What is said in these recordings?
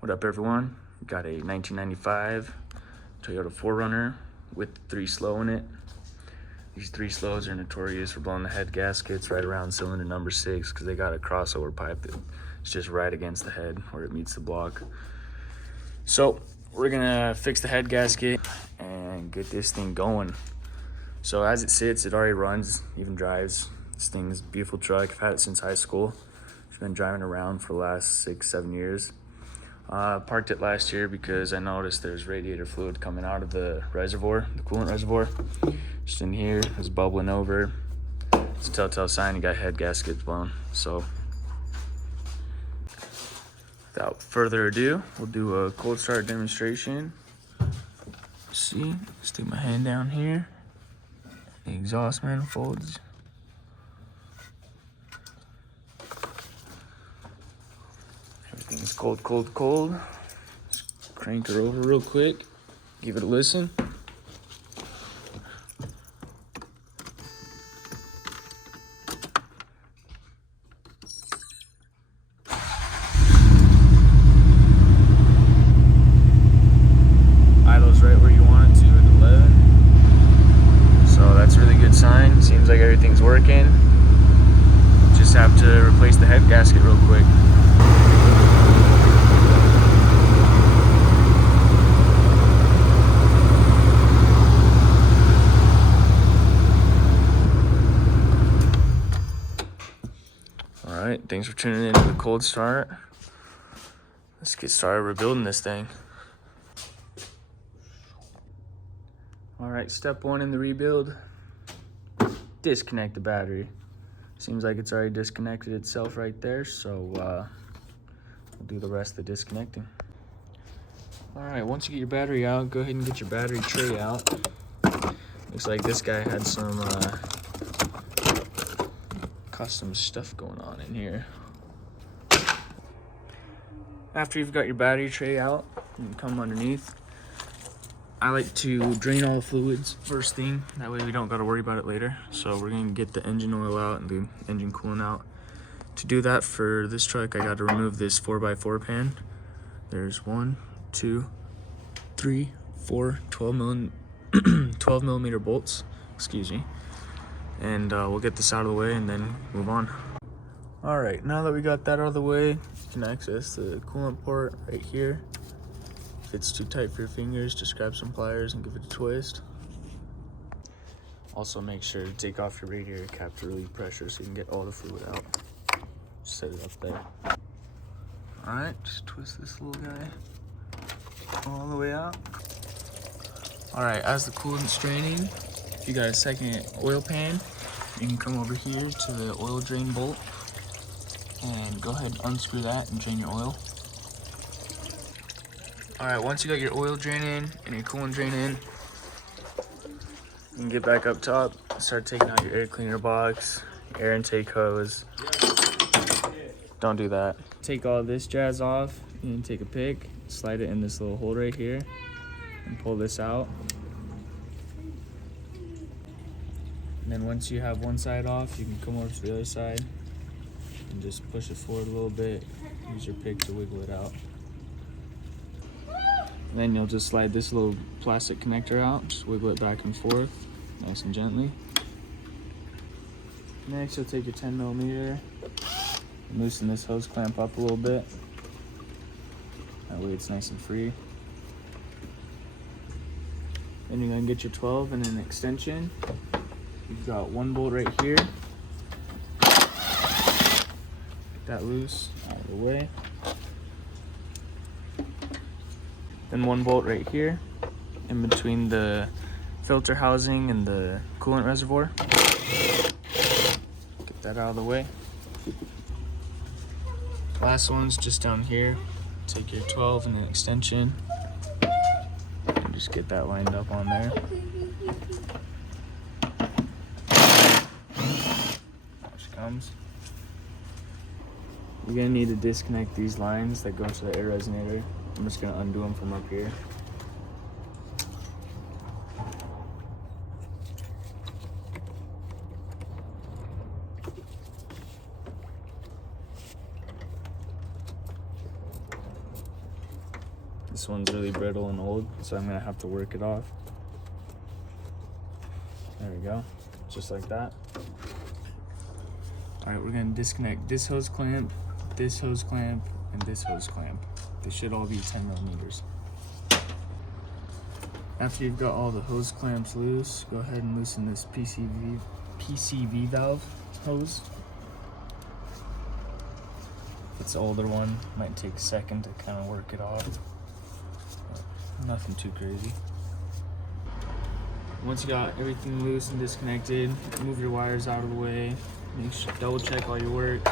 What up, everyone? Got a 1995 Toyota 4Runner with 3 slow in it. These 3 slows are notorious for blowing the head gaskets right around cylinder number 6 because they got a crossover pipe that's just right against the head where it meets the block. So we're gonna fix the head gasket and get this thing going. So as it sits, it already runs, even drives. This thing's a beautiful truck. I've had it since high school. I've been driving around for the last 6-7 years. Parked it last year because I noticed there's radiator fluid coming out of the reservoir, the coolant reservoir. Just in here, it's bubbling over. It's a telltale sign you got head gaskets blown. So without further ado, we'll do a cold start demonstration. See, stick my hand down here. The exhaust manifolds. Everything's cold, cold, cold. Just crank her over real quick. Give it a listen. Idle's right where you want it to at 11. So that's a really good sign. Seems like everything's working. Just have to replace the head gasket real quick. Alright, thanks for tuning in to the cold start. Let's get started rebuilding this thing. Alright, step 1 in the rebuild. Disconnect the battery. Seems like it's already disconnected itself right there, so we'll do the rest of the disconnecting. Alright, once you get your battery out, go ahead and get your battery tray out. Looks like this guy had some custom stuff going on in here. After you've got your battery tray out, you can come underneath. I like to drain all the fluids first thing, that way we don't got to worry about it later. So we're going to get the engine oil out and the engine coolant out. To do that for this truck, I got to remove this 4x4 pan. There's 1, 2, 3, 4 12 millimeter bolts, excuse me. And we'll get this out of the way and then move on. All right, now that we got that out of the way, you can access the coolant port right here. If it's too tight for your fingers, just grab some pliers and give it a twist. Also make sure to take off your radiator cap to relieve pressure so you can get all the fluid out. Just set it up there. All right, just twist this little guy all the way out. All right, as the coolant's draining, if you got a second oil pan, you can come over here to the oil drain bolt and go ahead and unscrew that and drain your oil. All right, once you got your oil drain in and your coolant drain in, you can get back up top and start taking out your air cleaner box, air intake hose. Don't do that. Take all this jazz off and take a pick, slide it in this little hole right here and pull this out. And then once you have one side off, you can come over to the other side and just push it forward a little bit. Use your pick to wiggle it out. And then you'll just slide this little plastic connector out, just wiggle it back and forth, nice and gently. Next, you'll take your 10 millimeter and loosen this hose clamp up a little bit. That way it's nice and free. Then you're gonna get your 12 and an extension. You've got 1 bolt right here. Get that loose, out of the way. Then 1 bolt right here, in between the filter housing and the coolant reservoir. Get that out of the way. Last one's just down here. Take your 12 and an extension. And just get that lined up on there. Comes. You're gonna need to disconnect these lines that go to the air resonator. I'm just gonna undo them from up here. This one's really brittle and old, so I'm gonna have to work it off. There we go, just like that. All right, we're gonna disconnect this hose clamp, and this hose clamp. They should all be 10 millimeters. After you've got all the hose clamps loose, go ahead and loosen this PCV valve hose. It's the older one, might take a second to kind of work it off. Nothing too crazy. Once you got everything loose and disconnected, move your wires out of the way. Make sure, double check all your work.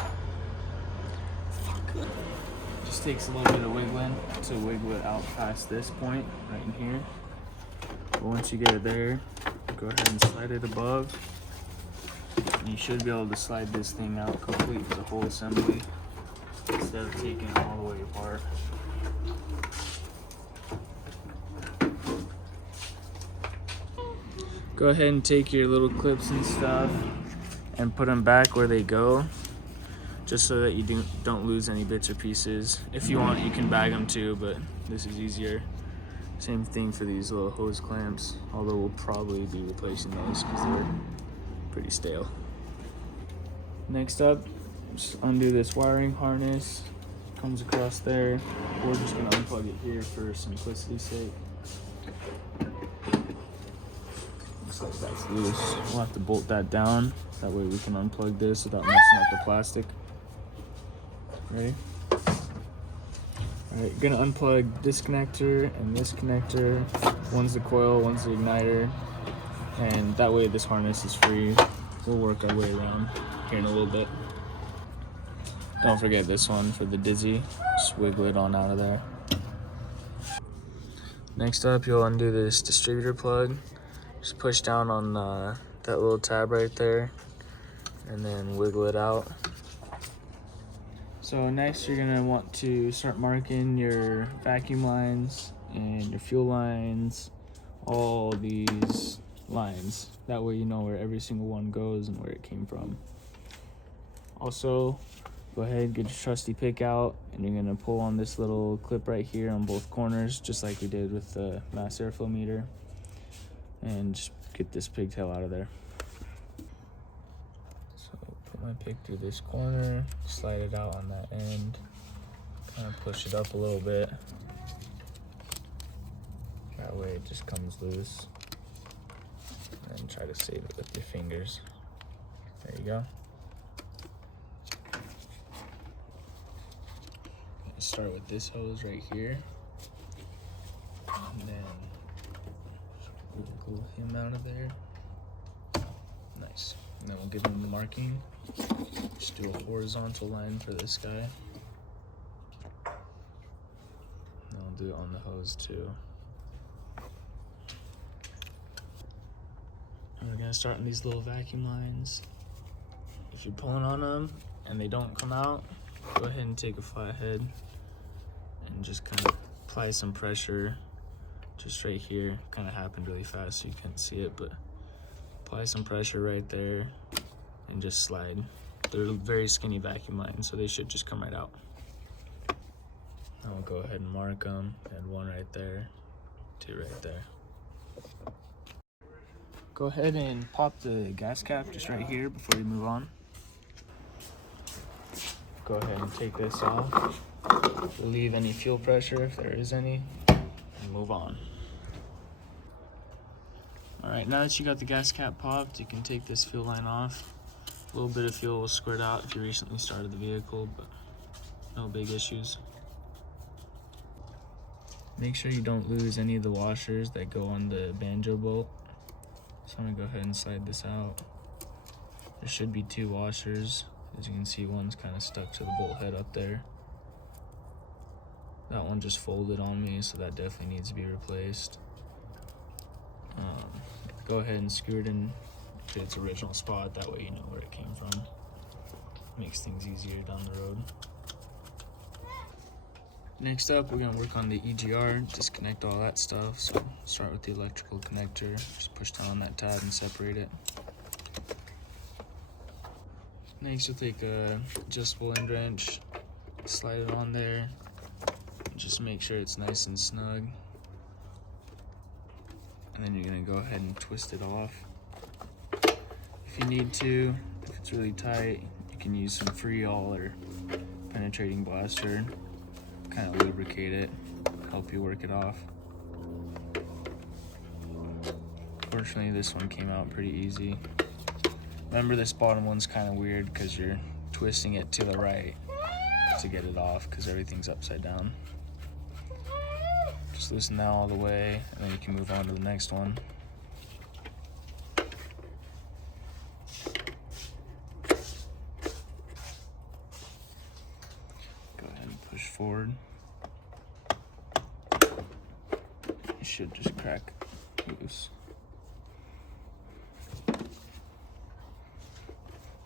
Just takes a little bit of wiggling to wiggle it out past this point right in here. But once you get it there, go ahead and slide it above. And you should be able to slide this thing out complete with the whole assembly instead of taking it all the way apart. Go ahead and take your little clips and stuff and put them back where they go, just so that you don't lose any bits or pieces. If you want, you can bag them too, but this is easier. Same thing for these little hose clamps, although we'll probably be replacing those because they're pretty stale. Next up, just undo this wiring harness. Comes across there. We're just gonna unplug it here for simplicity's sake. Looks like that's loose. We'll have to bolt that down. That way we can unplug this without messing up the plastic. Ready? Alright, you're gonna unplug this connector and this connector. One's the coil, one's the igniter. And that way this harness is free. We'll work our way around here in a little bit. Don't forget this one for the dizzy. Just wiggle it on out of there. Next up, you'll undo this distributor plug. Just push down on that little tab right there and then wiggle it out. So next you're gonna want to start marking your vacuum lines and your fuel lines, all these lines. That way you know where every single one goes and where it came from. Also, go ahead, get your trusty pick out, and you're gonna pull on this little clip right here on both corners, just like we did with the mass airflow meter, and just get this pigtail out of there. So put my pick through this corner, slide it out on that end, kind of push it up a little bit. That way it just comes loose. And try to save it with your fingers. There you go. Start with this hose right here, and then wiggle him out of there. Nice. And then we'll get him the marking. Just do a horizontal line for this guy. And I'll do it on the hose too. And we're gonna start on these little vacuum lines. If you're pulling on them and they don't come out, go ahead and take a flathead and just kind of apply some pressure just right here. Kind of happened really fast so you couldn't see it, but apply some pressure right there and just slide. They're very skinny vacuum lines, so they should just come right out. I'll go ahead and mark them. Add one right there, two right there. Go ahead and pop the gas cap just right here before you move on. Go ahead and take this off. Relieve any fuel pressure if there is any, and move on. All right, now that you got the gas cap popped, you can take this fuel line off. A little bit of fuel will squirt out if you recently started the vehicle, but no big issues. Make sure you don't lose any of the washers that go on the banjo bolt. So I'm gonna go ahead and slide this out. There should be two washers. As you can see, one's kind of stuck to the bolt head up there. That one just folded on me, so that definitely needs to be replaced. Go ahead and screw it in to its original spot. That way you know where it came from. Makes things easier down the road. Next up, we're gonna work on the EGR, disconnect all that stuff. So start with the electrical connector, just push down on that tab and separate it. Next, you'll take a adjustable end wrench, slide it on there, and Just make sure it's nice and snug. And then you're gonna go ahead and twist it off. If you need to, if it's really tight, you can use some Freol or penetrating blaster, kind of lubricate it, help you work it off. Fortunately, this one came out pretty easy. Remember, this bottom one's kind of weird because you're twisting it to the right to get it off because everything's upside down. Just loosen that all the way, and then you can move on to the next one. Go ahead and push forward. It should just crack loose.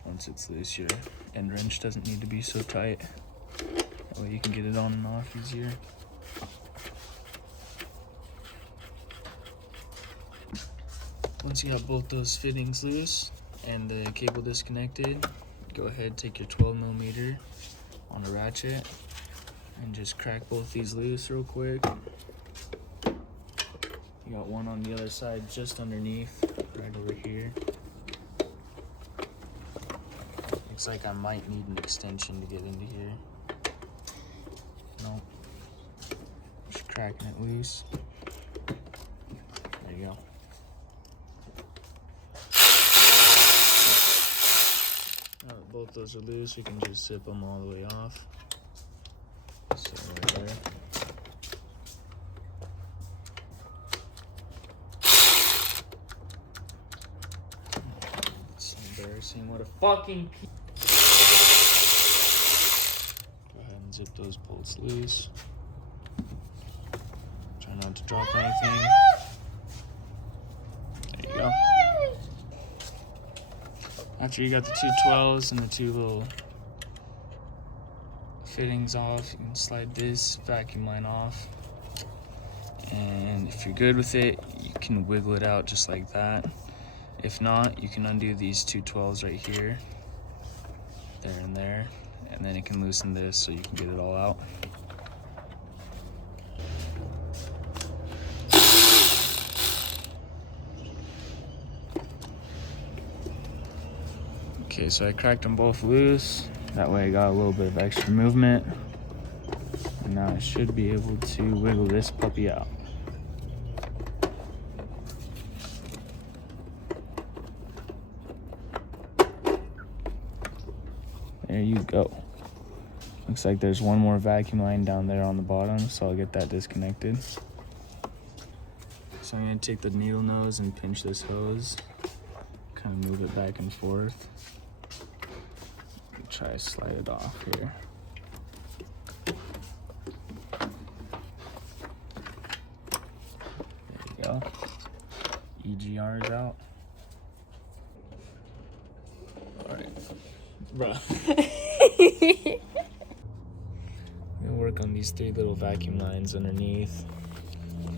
Once it's loose, your end wrench doesn't need to be so tight. That way you can get it on and off easier. Once you have both those fittings loose and the cable disconnected, go ahead, take your 12mm on a ratchet and just crack both these loose real quick. You got one on the other side just underneath, right over here. Looks like I might need an extension to get into here. Nope. Just cracking it loose. There you go. Now that both those are loose, we can just zip them all the way off. So right there. It's embarrassing. What a fucking... Go ahead and zip those bolts loose. Try not to drop anything. There you go. After you got the two 12s and the two little fittings off, you can slide this vacuum line off. And if you're good with it, you can wiggle it out just like that. If not, you can undo these two 12s right here, there and there, and then it can loosen this so you can get it all out. Okay, so I cracked them both loose. That way I got a little bit of extra movement. And now I should be able to wiggle this puppy out. There you go. Looks like there's one more vacuum line down there on the bottom, so I'll get that disconnected. So I'm gonna take the needle nose and pinch this hose. Kind of move it back and forth. Try to slide it off here. There you go. EGR is out. Alright. Bruh. I'm gonna work on these three little vacuum lines underneath.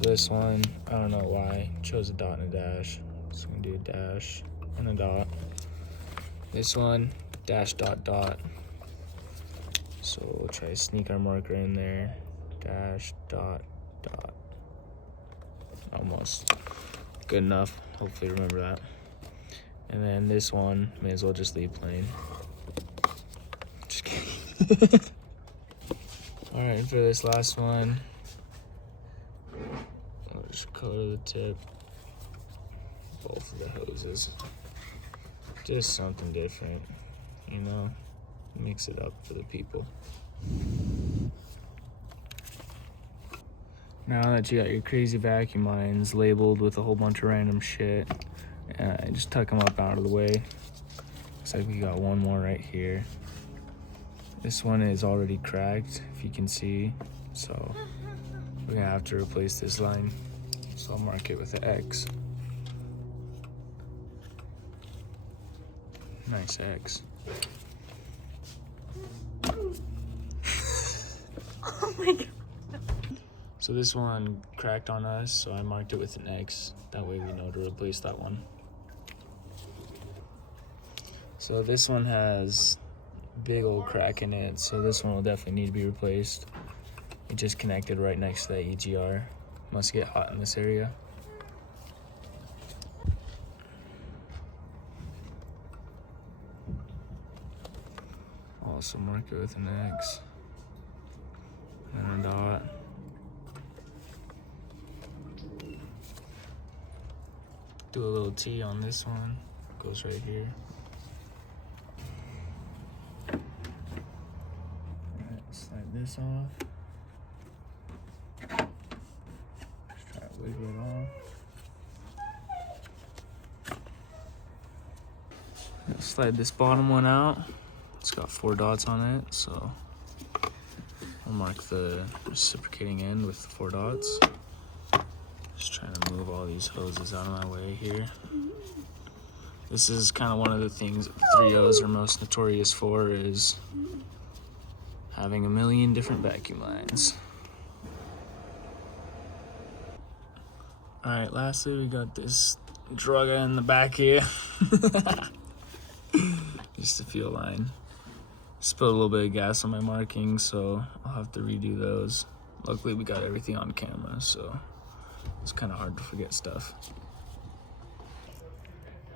This one, I don't know why, chose a dot and a dash. So I'm gonna do a dash and a dot. This one, dash dot dot. So we'll try to sneak our marker in there. Dash dot dot. Almost. Good enough. Hopefully remember that. And then this one, may as well just leave plain. Just kidding. Alright, for this last one, I'll just color the tip. Both of the hoses. Just something different, you know, mix it up for the people. Now that you got your crazy vacuum lines labeled with a whole bunch of random shit, just tuck them up out of the way. Looks like we got one more right here. This one is already cracked, if you can see, so we're gonna have to replace this line. So I'll mark it with an X. Nice X. Oh my god. So this one cracked on us, so I marked it with an X. That way we know to replace that one. So this one has big old crack in it, so this one will definitely need to be replaced. It just connected right next to that EGR. Must get hot in this area. Also mark it with an X and a dot. Do a little T on this one. Goes right here. Alright, slide this off. Just try to wiggle it off. Slide this bottom one out. It's got 4 dots on it, so I'll mark the reciprocating end with the 4 dots. Just trying to move all these hoses out of my way here. This is kind of one of the things that the 3Os are most notorious for, is having a million different vacuum lines. Alright, lastly we got this drugger in the back here. Just a fuel line. Spilled a little bit of gas on my markings, so I'll have to redo those. Luckily we got everything on camera, so it's kind of hard to forget stuff.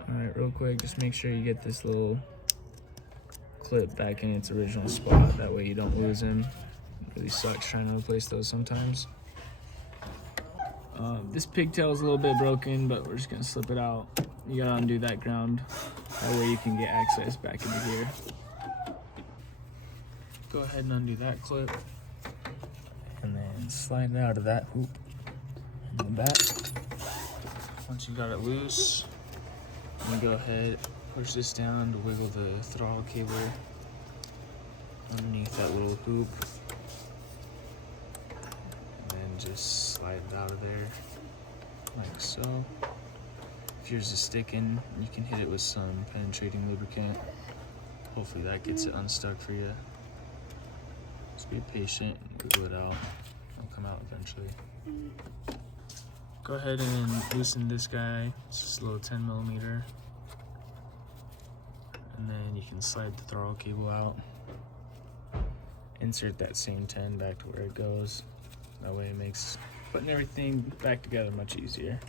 Alright, real quick, just make sure you get this little clip back in its original spot. That way you don't lose them. It really sucks trying to replace those sometimes. This pigtail is a little bit broken, but we're just going to slip it out. You got to undo that ground. That way you can get access back into here. Go ahead and undo that clip. And then slide it out of that hoop in the back. Once you got it loose, you go ahead, push this down to wiggle the throttle cable underneath that little hoop. And then just slide it out of there, like so. If yours is sticking, you can hit it with some penetrating lubricant. Hopefully that gets it unstuck for you. Just be patient and wiggle it out. It'll come out eventually. Go ahead and loosen this guy. It's just a little 10mm. And then you can slide the throttle cable out. Insert that same 10 back to where it goes. That way it makes putting everything back together much easier.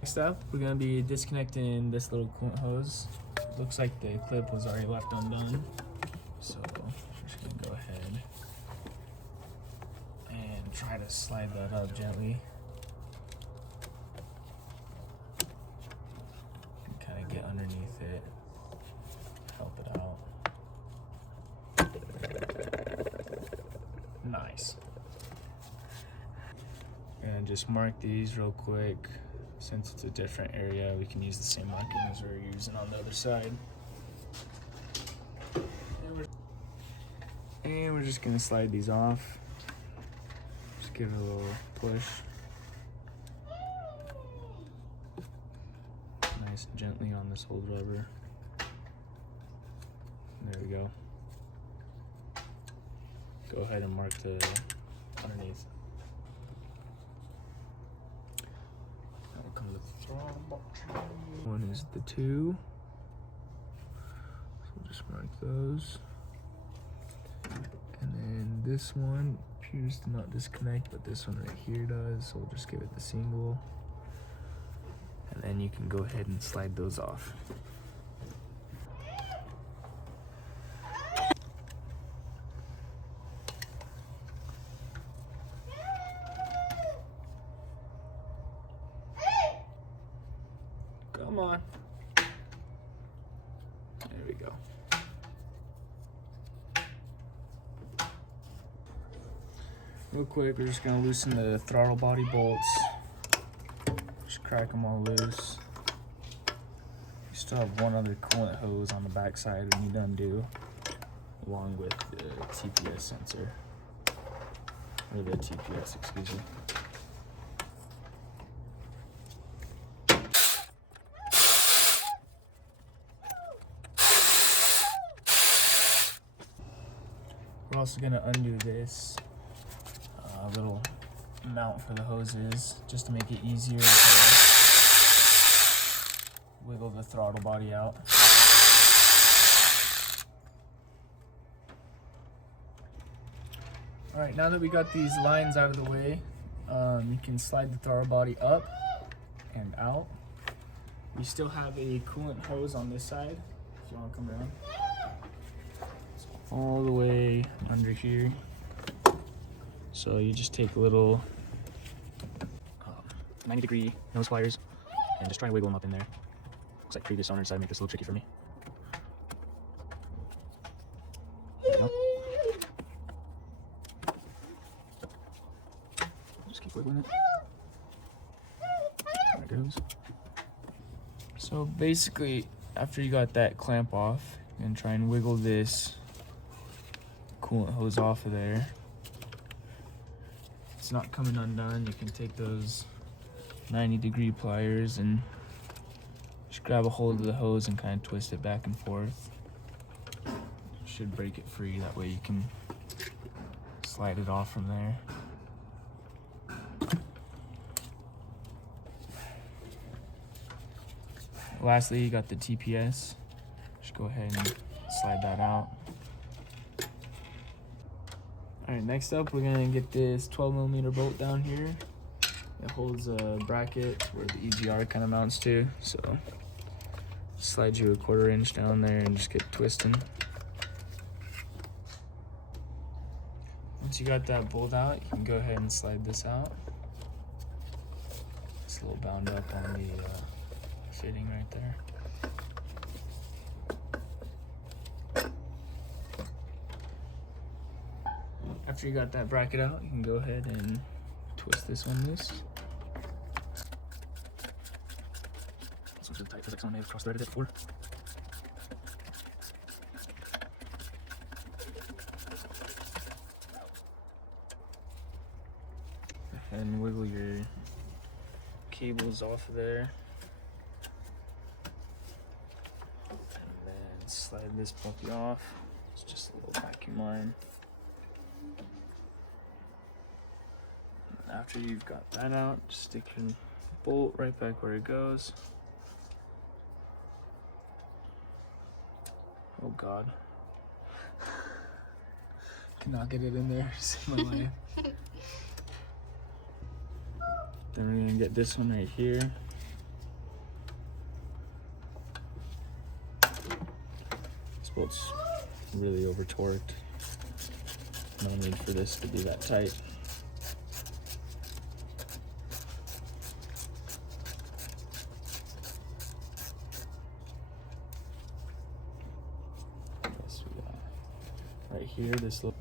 Next up, we're going to be disconnecting this little coolant hose. Looks like the clip was already left undone. So we're just going to go ahead and try to slide that up gently. And kind of get underneath it, help it out. Nice. And just mark these real quick. Since it's a different area, we can use the same marking as we're using on the other side. And we're just gonna slide these off. Just give it a little push. Nice and gently on this old rubber. There we go. Go ahead and mark the underneath. Now we'll come to the throttle box. One is the 2. So we'll just mark those. And then this one appears to not disconnect, but this one right here does, so we'll just give it the single. And then you can go ahead and slide those off. Come on. There we go. Real quick, we're just gonna loosen the throttle body bolts. Just crack them all loose. You still have one other coolant hose on the back side we need to undo, along with the TPS sensor. Or the TPS, excuse me. We're also gonna undo this little mount for the hoses, just to make it easier to wiggle the throttle body out. All right, now that we got these lines out of the way, you can slide the throttle body up and out. We still have a coolant hose on this side, if you want to come around. It's all the way under here. So you just take a little 90-degree nose pliers and just try to wiggle them up in there. Looks like previous owner decided to make this a little tricky for me. There we go. Just keep wiggling it. There it goes. So basically, after you got that clamp off, you're gonna try and wiggle this coolant hose off of there. It's not coming undone. You can take those 90-degree pliers and just grab a hold of the hose and kind of twist it back and forth. Should break it free, that way you can slide it off from there. Lastly, you got the TPS. Just go ahead and slide that out. Alright, next up we're gonna get this 12mm bolt down here. It holds a bracket where the EGR kind of mounts to. So slide you a 1/4 inch down there and just get twisting. Once you got that bolt out, you can go ahead and slide this out. It's a little bound up on the fitting right there. After you got that bracket out, you can go ahead and twist this one loose. This one's really tight because I may have cross-threaded it before. And wiggle your cables off of there. And then slide this puppy off. It's just a little vacuum line. After you've got that out, just stick your bolt right back where it goes. Oh God. Cannot get it in there, save my life. Then we're gonna get this one right here. This bolt's really over torqued. No need for this to be that tight. Right here, this little,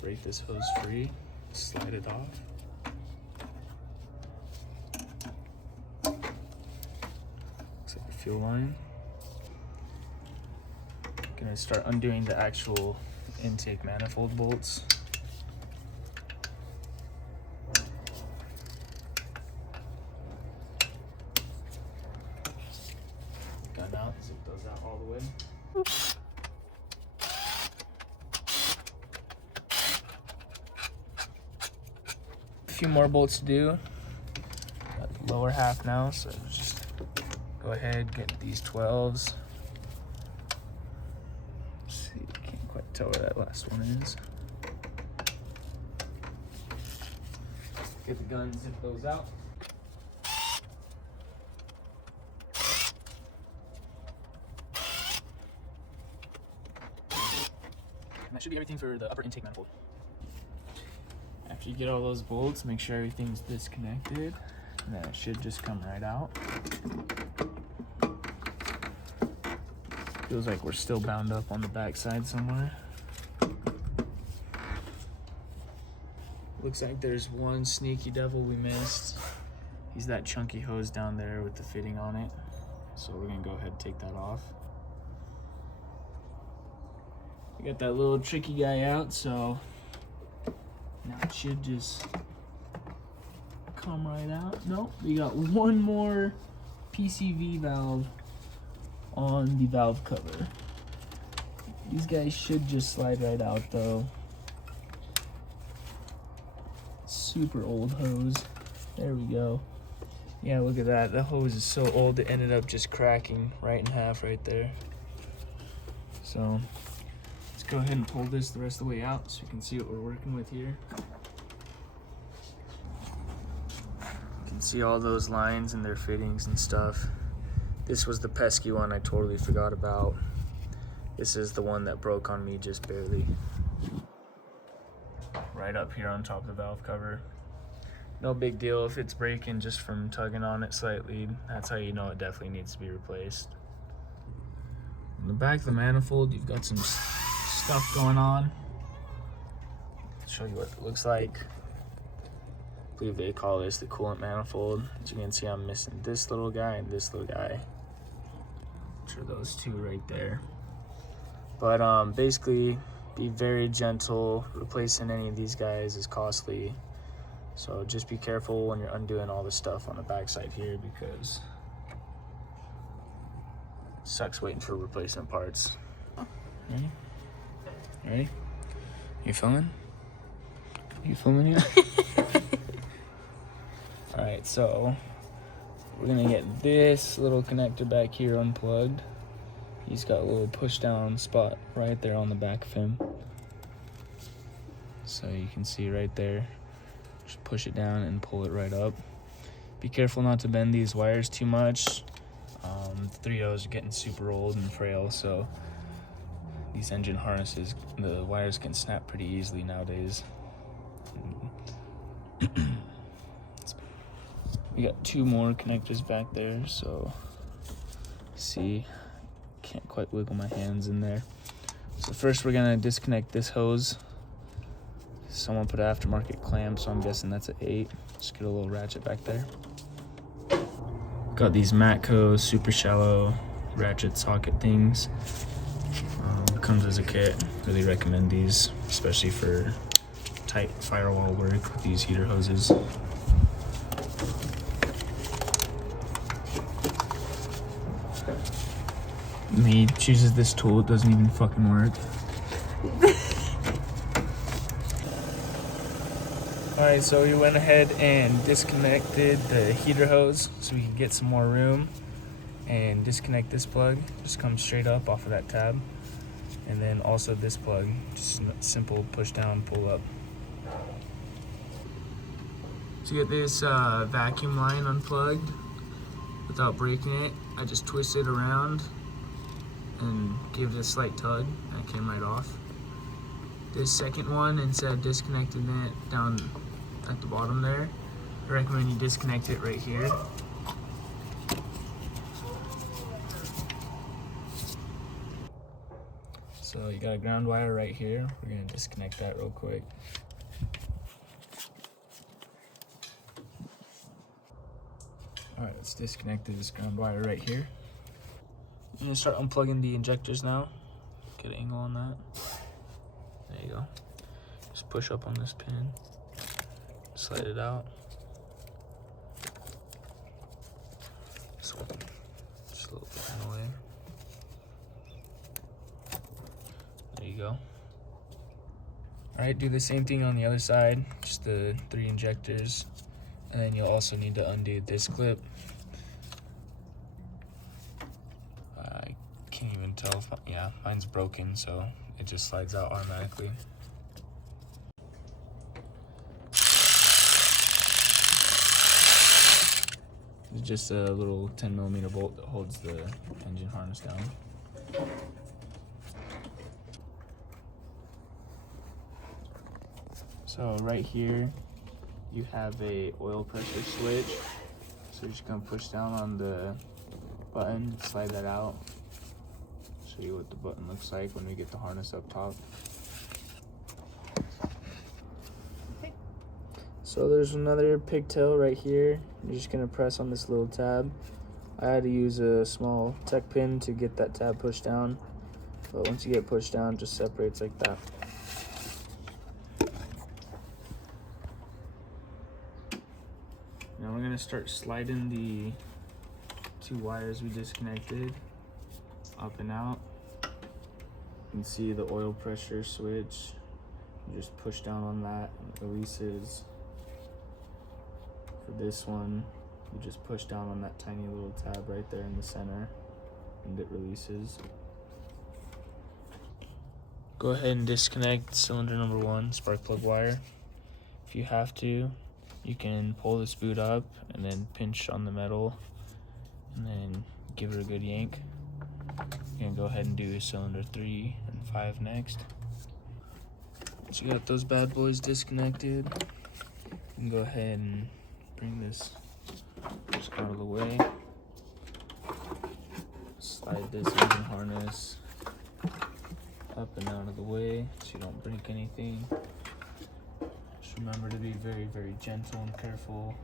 break this hose free, slide it off. Looks like a fuel line. Gonna start undoing the actual intake manifold bolts. Gun out, zip those out all the way. A few more bolts to do. Got the lower half now, so just go ahead, get these 12s. Let's see, can't quite tell where that last one is. Get the gun, zip those out. And that should be everything for the upper intake manifold. After you get all those bolts, make sure everything's disconnected, and then it should just come right out. Feels like we're still bound up on the back side somewhere. Looks like there's one sneaky devil we missed. He's that chunky hose down there with the fitting on it. So we're gonna go ahead and take that off. We got that little tricky guy out, so now it should just come right out. Nope, we got one more PCV valve on the valve cover. These guys should just slide right out though. Super old hose. There we go. Yeah, look at that. The hose is so old it ended up just cracking right in half right there. So go ahead and pull this the rest of the way out so you can see what we're working with here. You can see all those lines and their fittings and stuff. This was the pesky one I totally forgot about. This is the one that broke on me just barely. Right up here on top of the valve cover. No big deal if it's breaking just from tugging on it slightly. That's how you know it definitely needs to be replaced. In the back of the manifold, you've got some stuff going on. I'll show you what it looks like. I believe they call this the coolant manifold. As you can see, I'm missing this little guy and this little guy. Which are those two right there. But basically, be very gentle. Replacing any of these guys is costly. So just be careful when you're undoing all the stuff on the backside here, because it sucks waiting for replacement parts. Ready? Ready? You filming? You filming yet? Alright, so we're gonna get this little connector back here unplugged. He's got a little push down spot right there on the back of him. So you can see right there. Just push it down and pull it right up. Be careful not to bend these wires too much. The 3.0s are getting super old and frail, so these engine harnesses, the wires can snap pretty easily nowadays. We got two more connectors back there, so see, can't quite wiggle my hands in there. So first we're gonna disconnect this hose. Someone put an aftermarket clamp, so I'm guessing that's an 8. Just get a little ratchet back there. Got these Matco super shallow ratchet socket things. Comes as a kit. Really recommend these, especially for tight firewall work with these heater hoses. Me chooses this tool, it doesn't even fucking work. Alright, so we went ahead and disconnected the heater hose so we could get some more room, and disconnect this plug. Just comes straight up off of that tab. And then also this plug, just simple push down, pull up. To get this vacuum line unplugged without breaking it, I just twisted around and gave it a slight tug, and it came right off. This second one, instead of disconnecting it down at the bottom there, I recommend you disconnect it right here. So you got a ground wire right here. We're gonna disconnect that real quick. Alright, let's disconnect this ground wire right here. I'm gonna start unplugging the injectors now. Get an angle on that. There you go. Just push up on this pin. Slide it out. Just a little bit in the way. There you go. Alright, do the same thing on the other side. Just the 3 injectors. And then you'll also need to undo this clip. I can't even tell if, yeah, mine's broken, so it just slides out automatically. It's just a little 10mm bolt that holds the engine harness down. So right here, you have a oil pressure switch. So you're just gonna push down on the button, slide that out. Show you what the button looks like when we get the harness up top. So there's another pigtail right here. You're just gonna press on this little tab. I had to use a small tech pin to get that tab pushed down. But once you get pushed down, it just separates like that. Now we're gonna start sliding the 2 wires we disconnected up and out. You can see the oil pressure switch. You just push down on that and it releases. For this one, you just push down on that tiny little tab right there in the center and it releases. Go ahead and disconnect cylinder number 1 spark plug wire. If you have to, you can pull this boot up and then pinch on the metal and then give it a good yank. You can go ahead and do cylinder 3 and 5 next. Once you got those bad boys disconnected, you can go ahead and bring this just out of the way. Slide this engine harness up and out of the way so you don't break anything. Just remember to be very, very gentle and careful.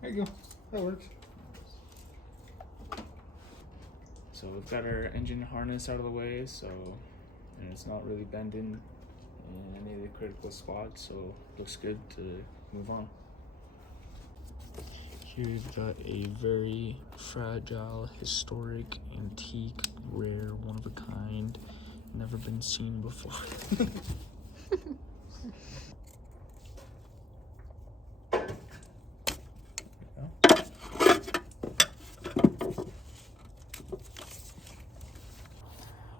There you go. That works. So we've got our engine harness out of the way, so and it's not really bending in any of the critical spots, so it looks good to move on. Here we've got a very fragile, historic, antique, rare, one of a kind, never been seen before.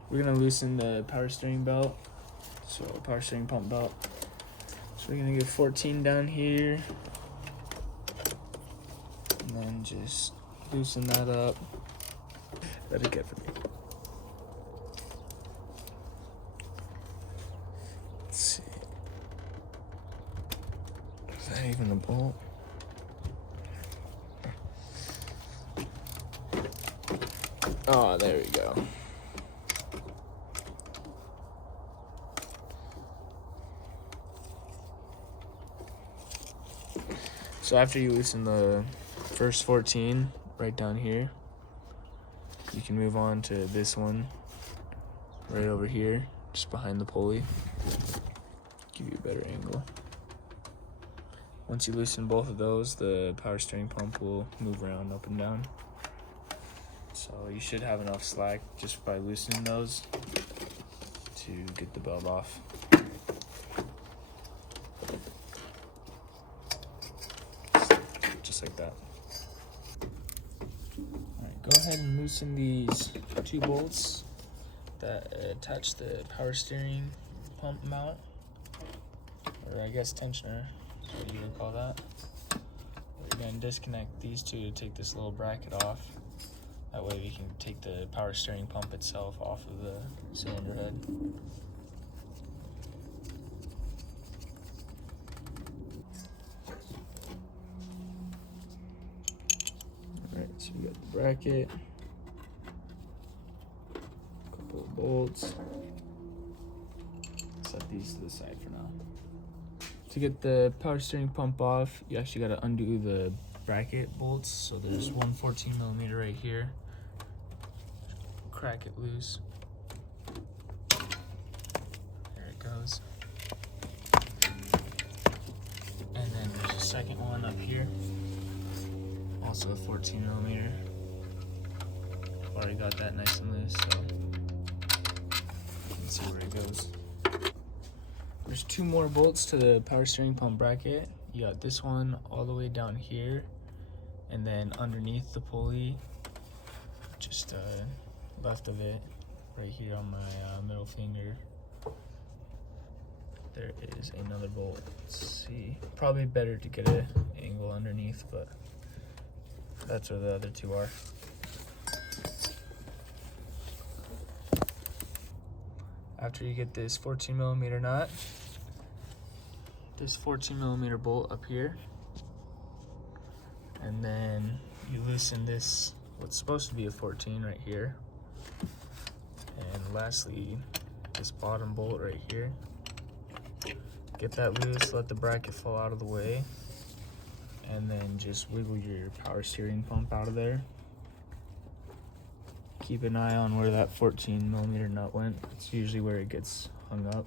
We're gonna loosen the power steering belt, so power steering pump belt. So we're gonna get 14 down here, and then just loosen that up. Let it get for me. Let's see. Is that even a bolt? Oh, there we go. So after you loosen the first 14 right down here, you can move on to this one right over here, just behind the pulley. Give you a better angle. Once you loosen both of those, the power steering pump will move around up and down. So you should have enough slack just by loosening those to get the belt off. Just like that. Alright, go ahead and loosen these 2 bolts that attach the power steering pump mount, or I guess tensioner, is what you would call that. We're going to disconnect these 2 to take this little bracket off. That way we can take the power steering pump itself off of the cylinder head. Alright, so we got the bracket, a couple of bolts. Set these to the side for now. To get the power steering pump off, you actually got to undo the bracket bolts. So there's one 14mm right here. Crack it loose. There it goes. And then there's a second one up here. Also a 14mm. Already got that nice and loose, so you can see where it goes. There's 2 more bolts to the power steering pump bracket. You got this one all the way down here, and then underneath the pulley, just left of it, right here on my middle finger, there is another bolt. Let's see. Probably better to get an angle underneath, but that's where the other 2 are. After you get this 14mm nut, this 14mm bolt up here, and then you loosen this, what's supposed to be a 14 right here, and lastly this bottom bolt right here. Get that loose, let the bracket fall out of the way, and then just wiggle your power steering pump out of there. Keep an eye on where that 14mm nut went. It's usually where it gets hung up.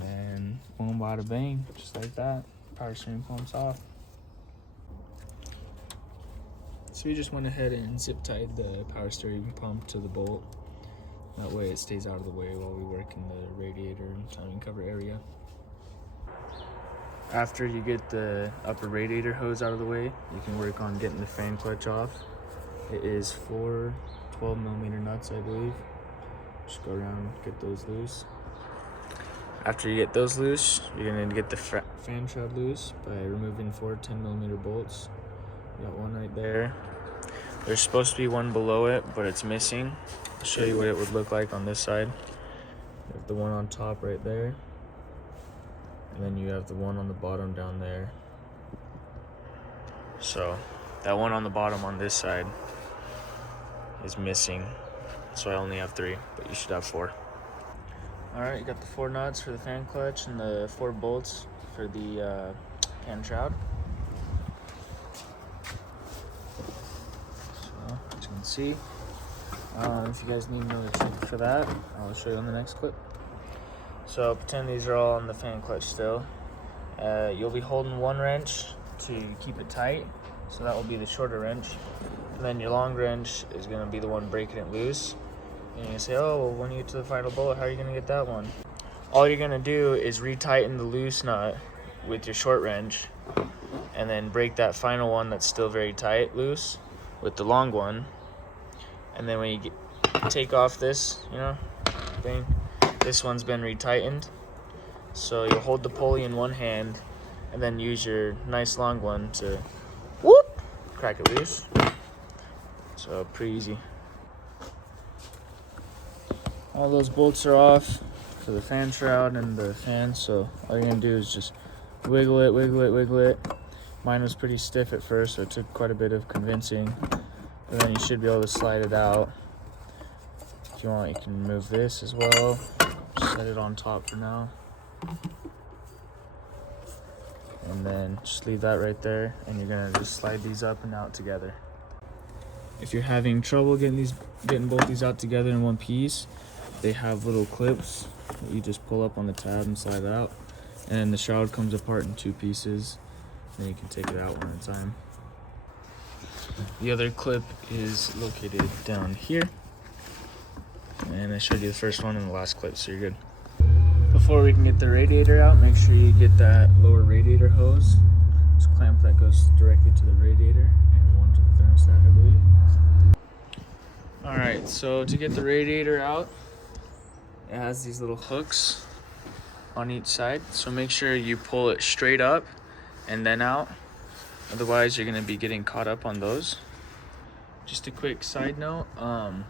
And boom, bada bang, just like that. Power steering pump's off. So we just went ahead and zip tied the power steering pump to the bolt. That way it stays out of the way while we work in the radiator and timing cover area. After you get the upper radiator hose out of the way, you can work on getting the fan clutch off. It is 4 12mm nuts, I believe. Just go around, get those loose. After you get those loose, you're gonna get the fan shroud loose by removing 4 10mm bolts. You got one right there. There's supposed to be one below it, but it's missing. I'll show you what it would look like on this side. You have the one on top right there. And then you have the one on the bottom down there. So that one on the bottom on this side is missing. So I only have 3, but you should have 4. Alright, you got the 4 nuts for the fan clutch and the 4 bolts for the fan shroud. So, as you can see, if you guys need another trick for that, I'll show you on the next clip. So pretend these are all on the fan clutch still. You'll be holding one wrench to keep it tight, so that will be the shorter wrench. And then your long wrench is going to be the one breaking it loose. And you're going to say, oh, well, when you get to the final bolt, how are you going to get that one? All you're going to do is retighten the loose nut with your short wrench, and then break that final one that's still very tight loose with the long one. And then when you take off this, thing, this one's been retightened. So you'll hold the pulley in one hand and then use your nice long one to whoop, crack it loose. So pretty easy. All those bolts are off for the fan shroud and the fan, so all you're gonna do is just wiggle it, wiggle it, wiggle it. Mine was pretty stiff at first, so it took quite a bit of convincing. But then you should be able to slide it out. If you want, you can remove this as well. Just set it on top for now. And then just leave that right there, and you're gonna just slide these up and out together. If you're having trouble getting both these out together in one piece, they have little clips that you just pull up on the tab and slide it out. And the shroud comes apart in 2 pieces. Then you can take it out one at a time. The other clip is located down here. And I showed you the first one in the last clip, so you're good. Before we can get the radiator out, make sure you get that lower radiator hose. It's a clamp that goes directly to the radiator and one to the thermostat, I believe. Alright, so to get the radiator out, it has these little hooks on each side. So make sure you pull it straight up and then out. Otherwise, you're going to be getting caught up on those. Just a quick side note,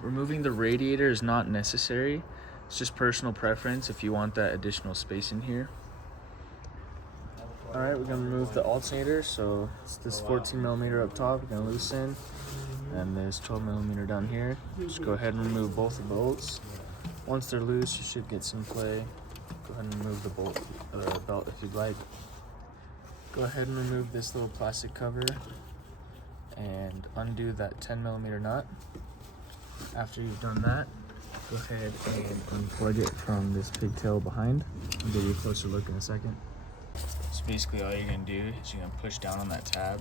removing the radiator is not necessary. It's just personal preference if you want that additional space in here. Alright, we're going to remove the alternator. So it's this 14mm up top, we're going to loosen. And there's 12mm down here. Just go ahead and remove both the bolts. Once they're loose, you should get some play. Go ahead and remove the belt if you'd like. Go ahead and remove this little plastic cover and undo that 10mm nut. After you've done that, go ahead and unplug it from this pigtail behind. I'll give you a closer look in a second. So basically all you're going to do is you're going to push down on that tab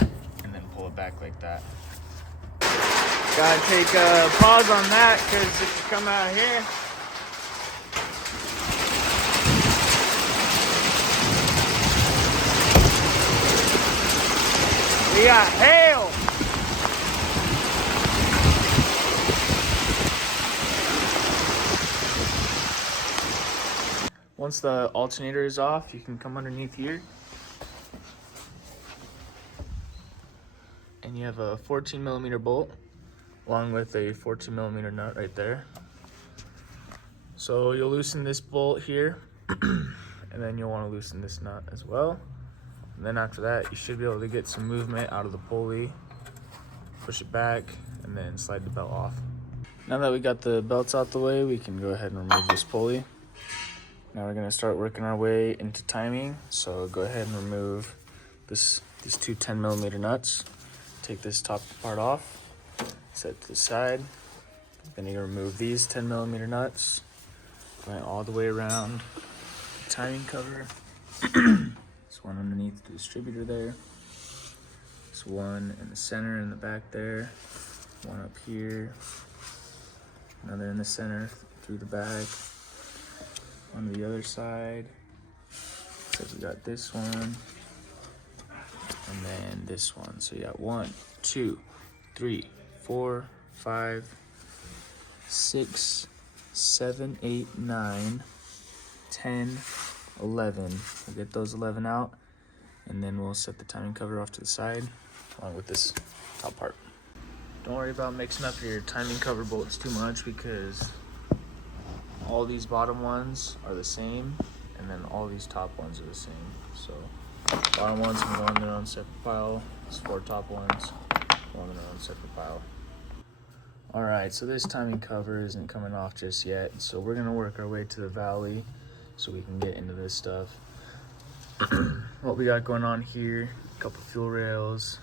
and then pull it back like that. Gotta take a pause on that, because if you come out here, we got hail. Once the alternator is off, you can come underneath here. And you have a 14mm bolt along with a 14mm nut right there. So you'll loosen this bolt here and then you'll want to loosen this nut as well. And then after that, you should be able to get some movement out of the pulley, push it back, and then slide the belt off. Now that we got the belts out the way, we can go ahead and remove this pulley. Now we're going to start working our way into timing. So go ahead and remove these 2 10mm nuts. Take this top part off, set it to the side. Then you're going to remove these 10mm nuts, going all the way around the timing cover. This one underneath the distributor there. This There's one in the center in the back there, one up here, another in the center through the back, on the other side. So we got this one, and then this one. So you got 1, 2, 3, 4, 5, 6, 7, 8, 9, 10, 11. We'll get those 11 out, and then we'll set the timing cover off to the side along with this top part. Don't worry about mixing up your timing cover bolts too much, because all these bottom ones are the same, and then all these top ones are the same. So bottom ones can go in their own separate pile. These 4 top ones go in their own separate pile. All right, so this timing cover isn't coming off just yet, so we're gonna work our way to the valley so we can get into this stuff. What we got going on here, a couple fuel rails,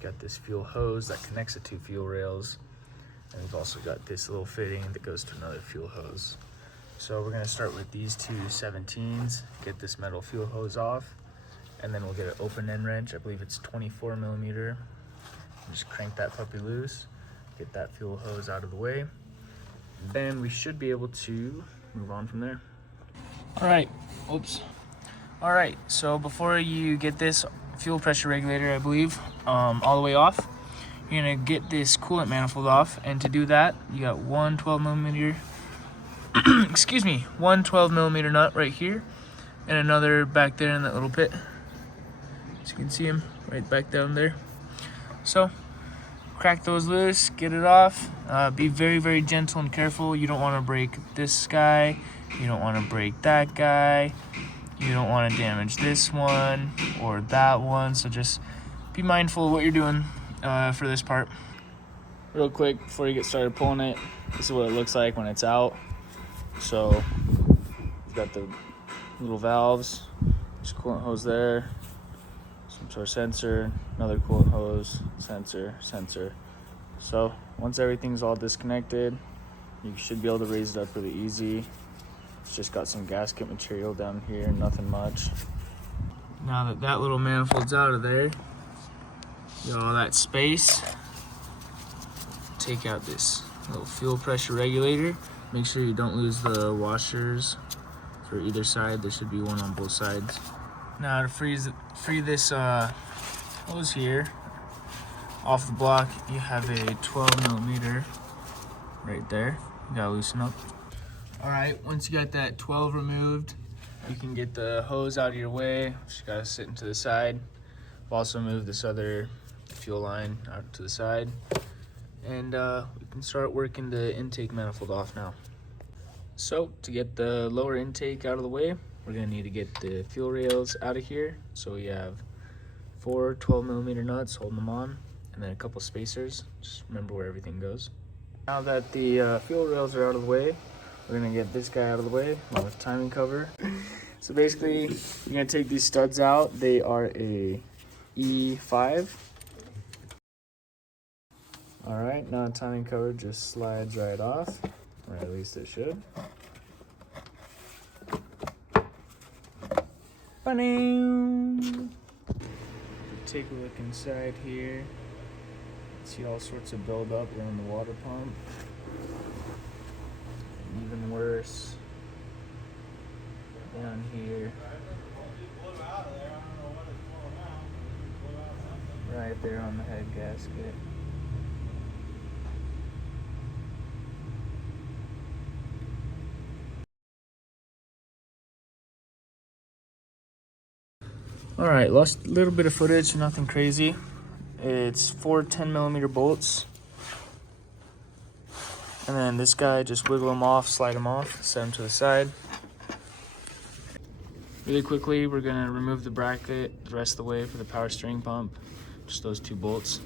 got this fuel hose that connects the 2 fuel rails, and we've also got this little fitting that goes to another fuel hose. So we're gonna start with these 2 17s, get this metal fuel hose off, and then we'll get an open end wrench. I believe it's 24 millimeter. Just crank that puppy loose, get that fuel hose out of the way. Then we should be able to move on from there. All right, oops. All right, so before you get this fuel pressure regulator, I believe, all the way off, you're gonna get this coolant manifold off. And to do that, you got one 12 millimeter, excuse me, one 12 millimeter nut right here, and another back there in that little pit. So you can see them right back down there. So crack those loose, get it off. Be very, very gentle and careful. You don't want to break this guy. You don't want to break that guy. You don't want to damage this one or that one. So just be mindful of what you're doing for this part. Real quick, before you get started pulling it, this is what it looks like when it's out. So you've got the little valves, there's a coolant hose there, some sort of sensor, another coolant hose, sensor. So once everything's all disconnected, you should be able to raise it up really easy. It's just got some gasket material down here, nothing much. Now that that little manifold's out of there, get all that space, take out this little fuel pressure regulator. Make sure you don't lose the washers for either side. There should be one on both sides. Now to free this hose here off the block, you have a 12 millimeter right there. You gotta loosen up. All right, once you got that 12 removed, you can get the hose out of your way. Just gotta sit into the side. I've also moved this other fuel line out to the side. And we can start working the intake manifold off now. So to get the lower intake out of the way, we're gonna need to get the fuel rails out of here. So we have 4 12 millimeter nuts holding them on, and then a couple spacers. Just remember where everything goes. Now that the fuel rails are out of the way, we're gonna get this guy out of the way along with the timing cover. So basically, you're gonna take these studs out. They are a E5. All right, now the timing cover just slides right off, or at least it should. Take a look inside here. See all sorts of buildup around the water pump. And even worse down here. Right there on the head gasket. All right, lost a little bit of footage, nothing crazy. It's 4 10 millimeter bolts. And then this guy, just wiggle them off, slide them off, set them to the side. Really quickly, we're gonna remove the bracket the rest of the way for the power steering pump. Just those 2 bolts.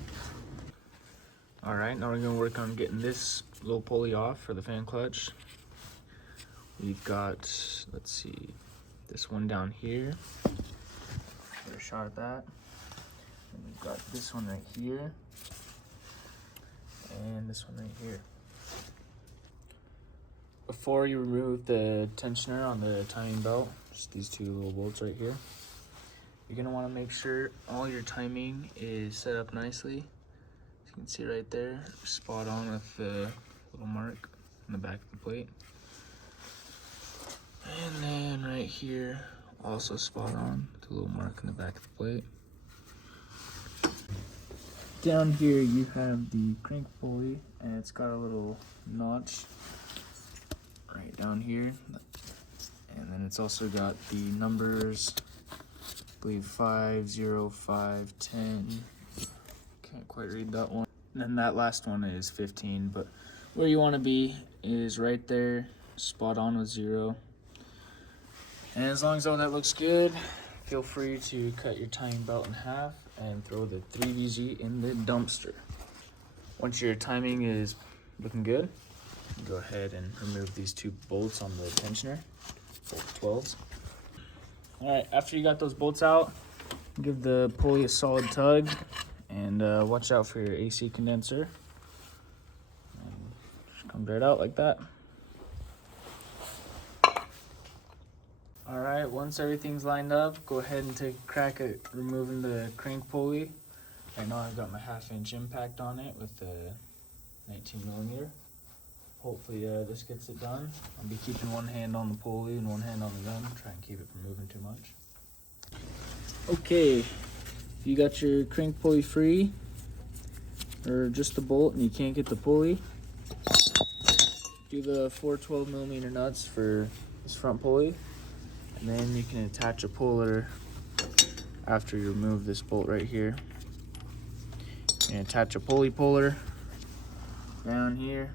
All right, now we're gonna work on getting this little pulley off for the fan clutch. We've got, let's see, this one down here. Get a shot at that. And we've got this one right here. And this one right here. Before you remove the tensioner on the timing belt, just these 2 little bolts right here, you're gonna want to make sure all your timing is set up nicely. As you can see right there, spot on with the little mark on the back of the plate. And then right here, also spot on with the little mark on the back of the plate. Down here you have the crank pulley, and it's got a little notch right down here. And then it's also got the numbers, I believe 5, 0, 5, 10. Can't quite read that one. And then that last one is 15, but where you want to be is right there, spot on with 0. And as long as all that looks good, feel free to cut your timing belt in half and throw the 3VZ in the dumpster. Once your timing is looking good, go ahead and remove these 2 bolts on the tensioner, both 12s. All right, after you got those bolts out, give the pulley a solid tug, and watch out for your AC condenser. And just comes right out like that. All right, once everything's lined up, go ahead and take a crack at removing the crank pulley. Right now I've got my 1/2" impact on it with the 19mm. Hopefully this gets it done. I'll be keeping one hand on the pulley and one hand on the gun, try and keep it from moving too much. Okay, if you got your crank pulley free, or just the bolt and you can't get the pulley, do the 4 12mm nuts for this front pulley. And then you can attach a puller after you remove this bolt right here. And attach a pulley puller down here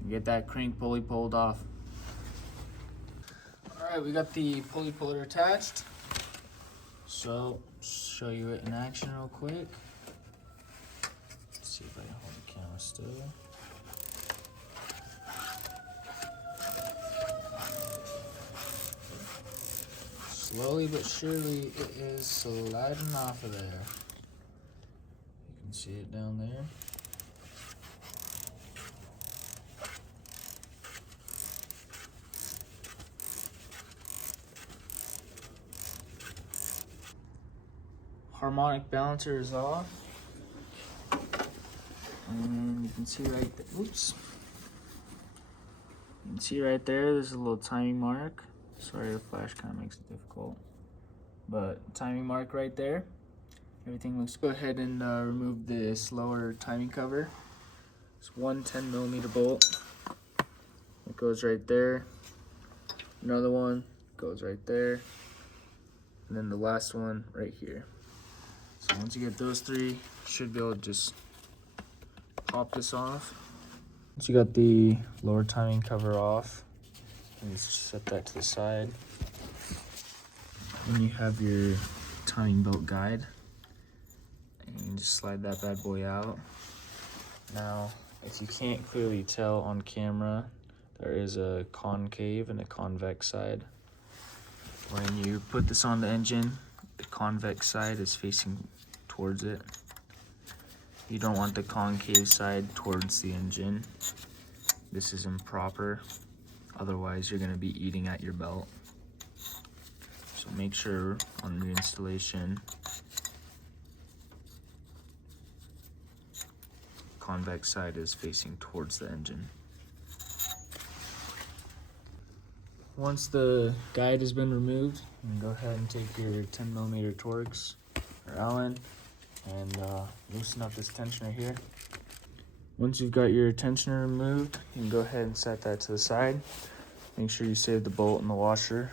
and get that crank pulley pulled off. Alright, we got the pulley puller attached. So, show you it in action real quick. Let's see if I can hold the camera still. Slowly but surely, it is sliding off of there. You can see it down there. Harmonic balancer is off. And you can see right there, oops. You can see right there, there's a little timing mark. Sorry, the flash kind of makes it difficult. But timing mark right there. Everything looks good. Go ahead and remove this lower timing cover. It's one 10mm bolt. It goes right there. Another one goes right there. And then the last one right here. So once you get those 3, you should be able to just pop this off. Once you got the lower timing cover off, and just set that to the side. Then you have your timing belt guide, and you can just slide that bad boy out. Now, if you can't clearly tell on camera, there is a concave and a convex side. When you put this on the engine, the convex side is facing towards it. You don't want the concave side towards the engine. This is improper. Otherwise, you're going to be eating at your belt. So make sure on reinstallation, convex side is facing towards the engine. Once the guide has been removed, you can go ahead and take your 10mm Torx or Allen and loosen up this tensioner here. Once you've got your tensioner removed, you can go ahead and set that to the side. Make sure you save the bolt and the washer.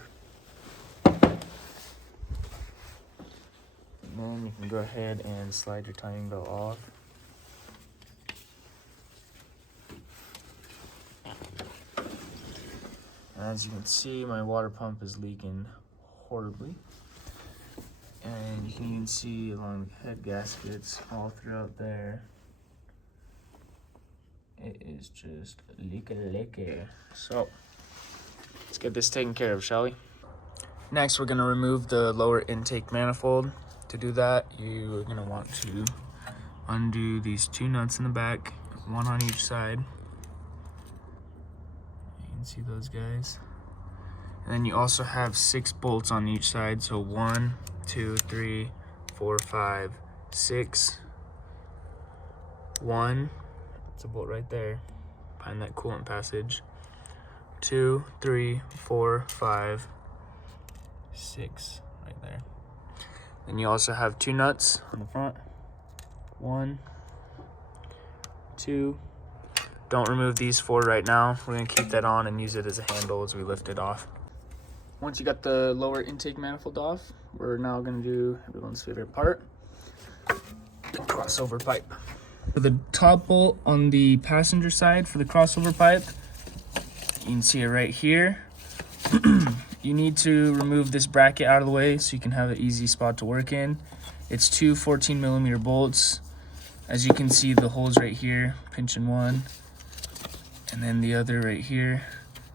And then you can go ahead and slide your timing belt off. As you can see, my water pump is leaking horribly. And you can even see along the head gaskets all throughout there. It is just leaky. So, let's get this taken care of, shall we? Next, we're gonna remove the lower intake manifold. To do that, you're gonna want to undo these 2 nuts in the back, one on each side. You can see those guys. And then you also have 6 bolts on each side. So 1, 2, 3, 4, 5, 6. 1, it's a bolt right there, behind that coolant passage. 2, 3, 4, 5, 6, right there. Then you also have 2 nuts on the front. 1, 2. Don't remove these 4 right now. We're gonna keep that on and use it as a handle as we lift it off. Once you got the lower intake manifold off, we're now gonna do everyone's favorite part, the crossover pipe. For the top bolt on the passenger side for the crossover pipe, you can see it right here. You need to remove this bracket out of the way so you can have an easy spot to work in. It's 2 14mm bolts. As you can see, the holes right here, pinching one, and then the other right here.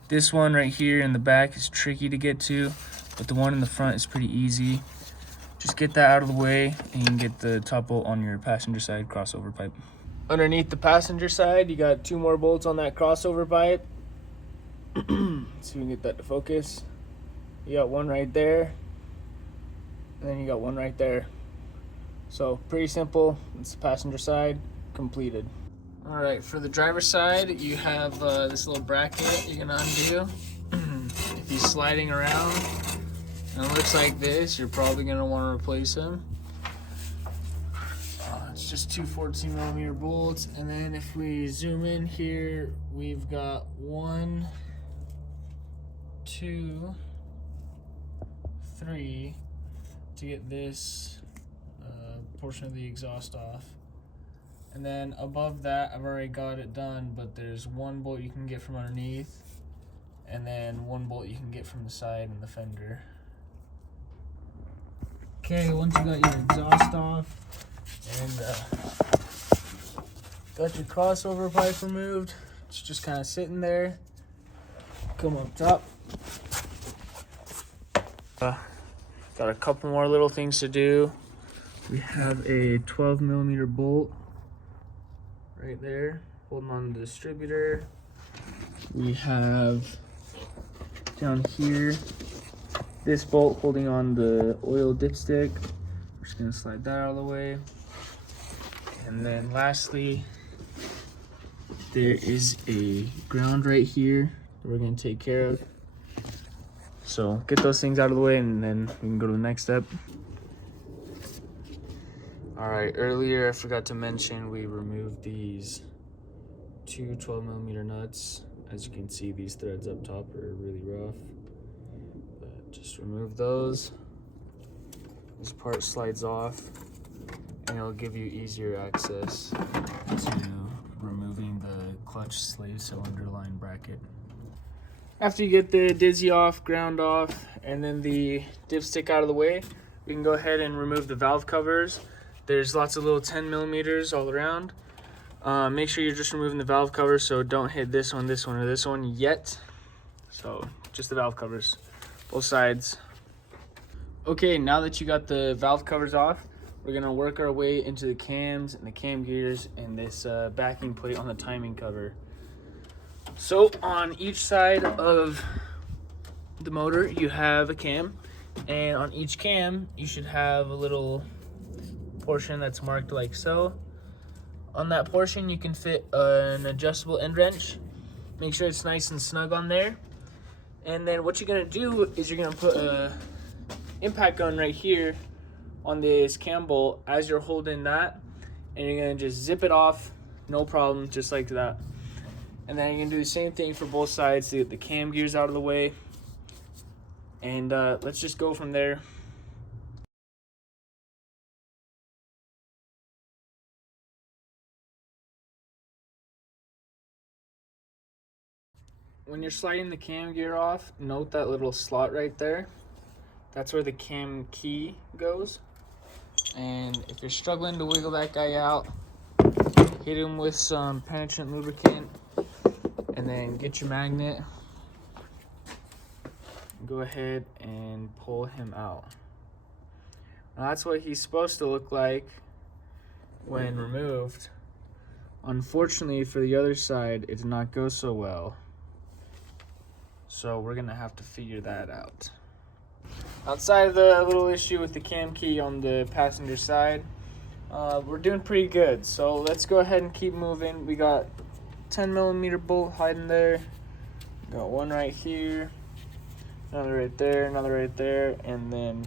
This one right here in the back is tricky to get to, but the one in the front is pretty easy. Just get that out of the way and you can get the top bolt on your passenger side crossover pipe. Underneath the passenger side, you got 2 more bolts on that crossover pipe. So we can get that to focus. You got one right there, and then you got one right there. So pretty simple. It's the passenger side completed. All right, for the driver's side, you have this little bracket you're gonna undo. If he's sliding around and it looks like this, you're probably gonna want to replace him. It's just 2 14mm bolts, and then if we zoom in here, we've got 1, 2, 3 to get this portion of the exhaust off. And then above that, I've already got it done, but there's 1 bolt you can get from underneath, and then 1 bolt you can get from the side and the fender. Okay, once you got your exhaust off and got your crossover pipe removed, it's just kind of sitting there. Come up top. Got a couple more little things to do. We have a 12mm bolt right there holding on the distributor. We have down here this bolt holding on the oil dipstick. We're just gonna slide that out of the way. And then lastly, there is a ground right here that we're gonna take care of. So get those things out of the way and then we can go to the next step. All right, earlier I forgot to mention we removed these 2 12mm nuts. As you can see, these threads up top are really rough, but just remove those. This part slides off and it'll give you easier access to removing the clutch slave cylinder line bracket. After you get the dizzy off, ground off, and then the dipstick out of the way, we can go ahead and remove the valve covers. There's lots of little 10mm all around. Make sure you're just removing the valve covers, so don't hit this one, or this one yet. So just the valve covers, both sides. Okay, now that you got the valve covers off, we're gonna work our way into the cams and the cam gears and this backing plate on the timing cover. So on each side of the motor, you have a cam, and on each cam, you should have a little portion that's marked like so. On that portion, you can fit an adjustable end wrench. Make sure it's nice and snug on there. And then what you're gonna do is you're gonna put a impact gun right here on this cam bolt as you're holding that, and you're gonna just zip it off, no problem, just like that. And then you're gonna do the same thing for both sides to get the cam gears out of the way. And let's just go from there. When you're sliding the cam gear off, note that little slot right there. That's where the cam key goes. And if you're struggling to wiggle that guy out, hit him with some penetrant lubricant, and then get your magnet. Go ahead and pull him out. Now that's what he's supposed to look like when removed. Unfortunately for the other side, it did not go so well. So we're gonna have to figure that out. Outside of the little issue with the cam key on the passenger side, we're doing pretty good. So let's go ahead and keep moving. We got 10mm bolt hiding there. Got one right here, another right there, another right there, and then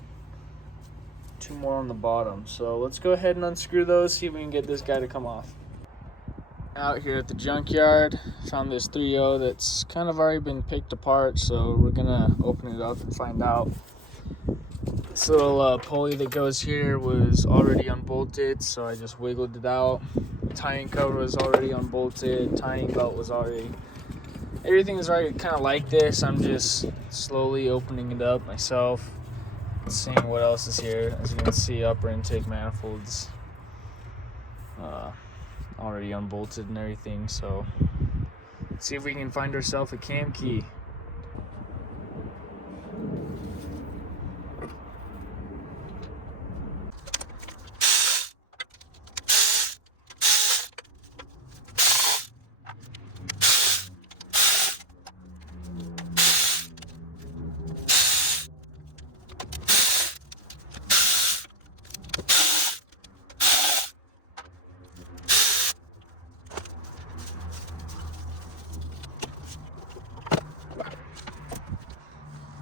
2 more on the bottom. So let's go ahead and unscrew those, see if we can get this guy to come off. Out here at the junkyard, found this 3.0 that's kind of already been picked apart, so we're gonna open it up and find out. This little pulley that goes here was already unbolted, so I just wiggled it out. Tying cover was already unbolted, tying belt was already, everything is already kind of like this. I'm just slowly opening it up myself, seeing what else is here. As you can see, upper intake manifolds already unbolted and everything, so let's see if we can find ourselves a cam key.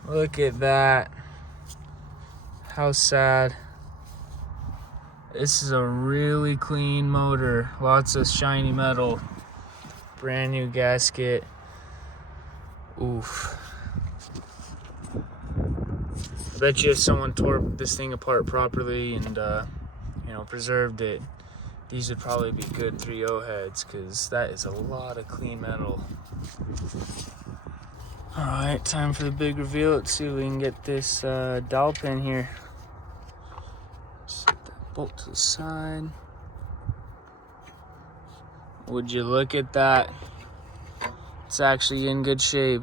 Look at that. How sad. This is a really clean motor. Lots of shiny metal. Brand new gasket. Oof. I bet you if someone tore this thing apart properly and preserved it, these would probably be good 3.0 heads, because that is a lot of clean metal. Alright, time for the big reveal. Let's see if we can get this dowel pin here. Set that bolt to the side. Would you look at that? It's actually in good shape.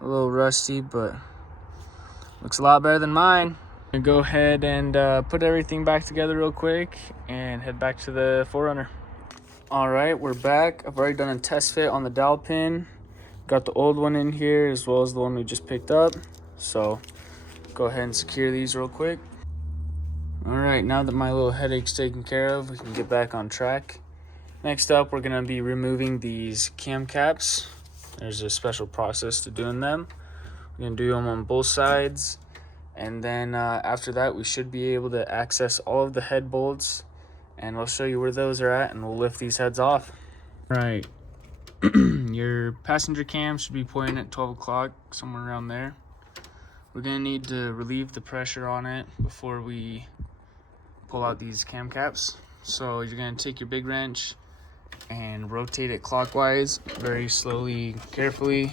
A little rusty, but looks a lot better than mine. I'm gonna go ahead and put everything back together real quick and head back to the 4Runner. All right, we're back. I've already done a test fit on the dowel pin. Got the old one in here as well as the one we just picked up. So go ahead and secure these real quick. All right, now that my little headache's taken care of, we can get back on track. Next up, we're gonna be removing these cam caps. There's a special process to doing them. We're gonna do them on both sides. And then after that, we should be able to access all of the head bolts, and we'll show you where those are at, and we'll lift these heads off. Right. Your passenger cam should be pointing at 12 o'clock, somewhere around there. We're gonna need to relieve the pressure on it before we pull out these cam caps. So you're gonna take your big wrench and rotate it clockwise, very slowly, carefully.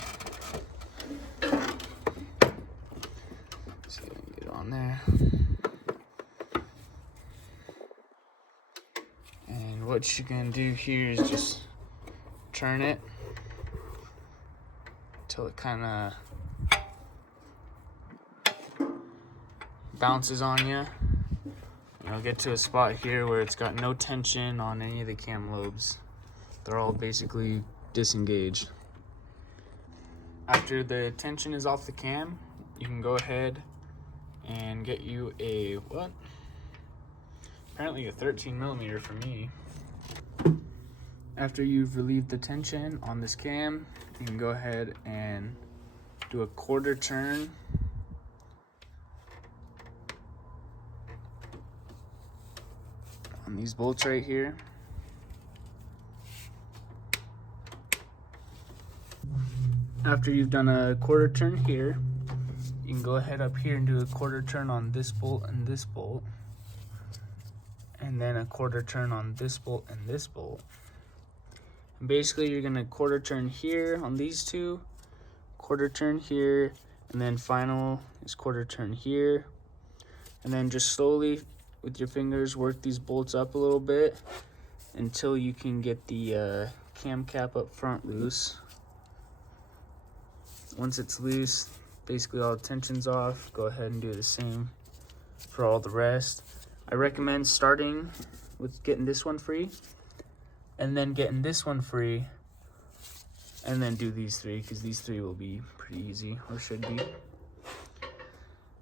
See if I can get it on there. And what you're gonna do here is just turn it until it kind of bounces on you. You'll get to a spot here where it's got no tension on any of the cam lobes. They're all basically disengaged. After the tension is off the cam, you can go ahead and get you a, what? Apparently a 13mm for me. After you've relieved the tension on this cam, you can go ahead and do a 1/4 turn on these bolts right here. After you've done a 1/4 turn here, you can go ahead up here and do a 1/4 turn on this bolt and this bolt, and then a 1/4 turn on this bolt and this bolt. And basically you're gonna 1/4 turn here on these two, 1/4 turn here, and then final is 1/4 turn here, and then just slowly with your fingers work these bolts up a little bit until you can get the cam cap up front loose. Once it's loose, basically all the tension's off. Go ahead and do the same for all the rest. I recommend starting with getting this one free and then getting this one free and then do these three, because these three will be pretty easy, or should be.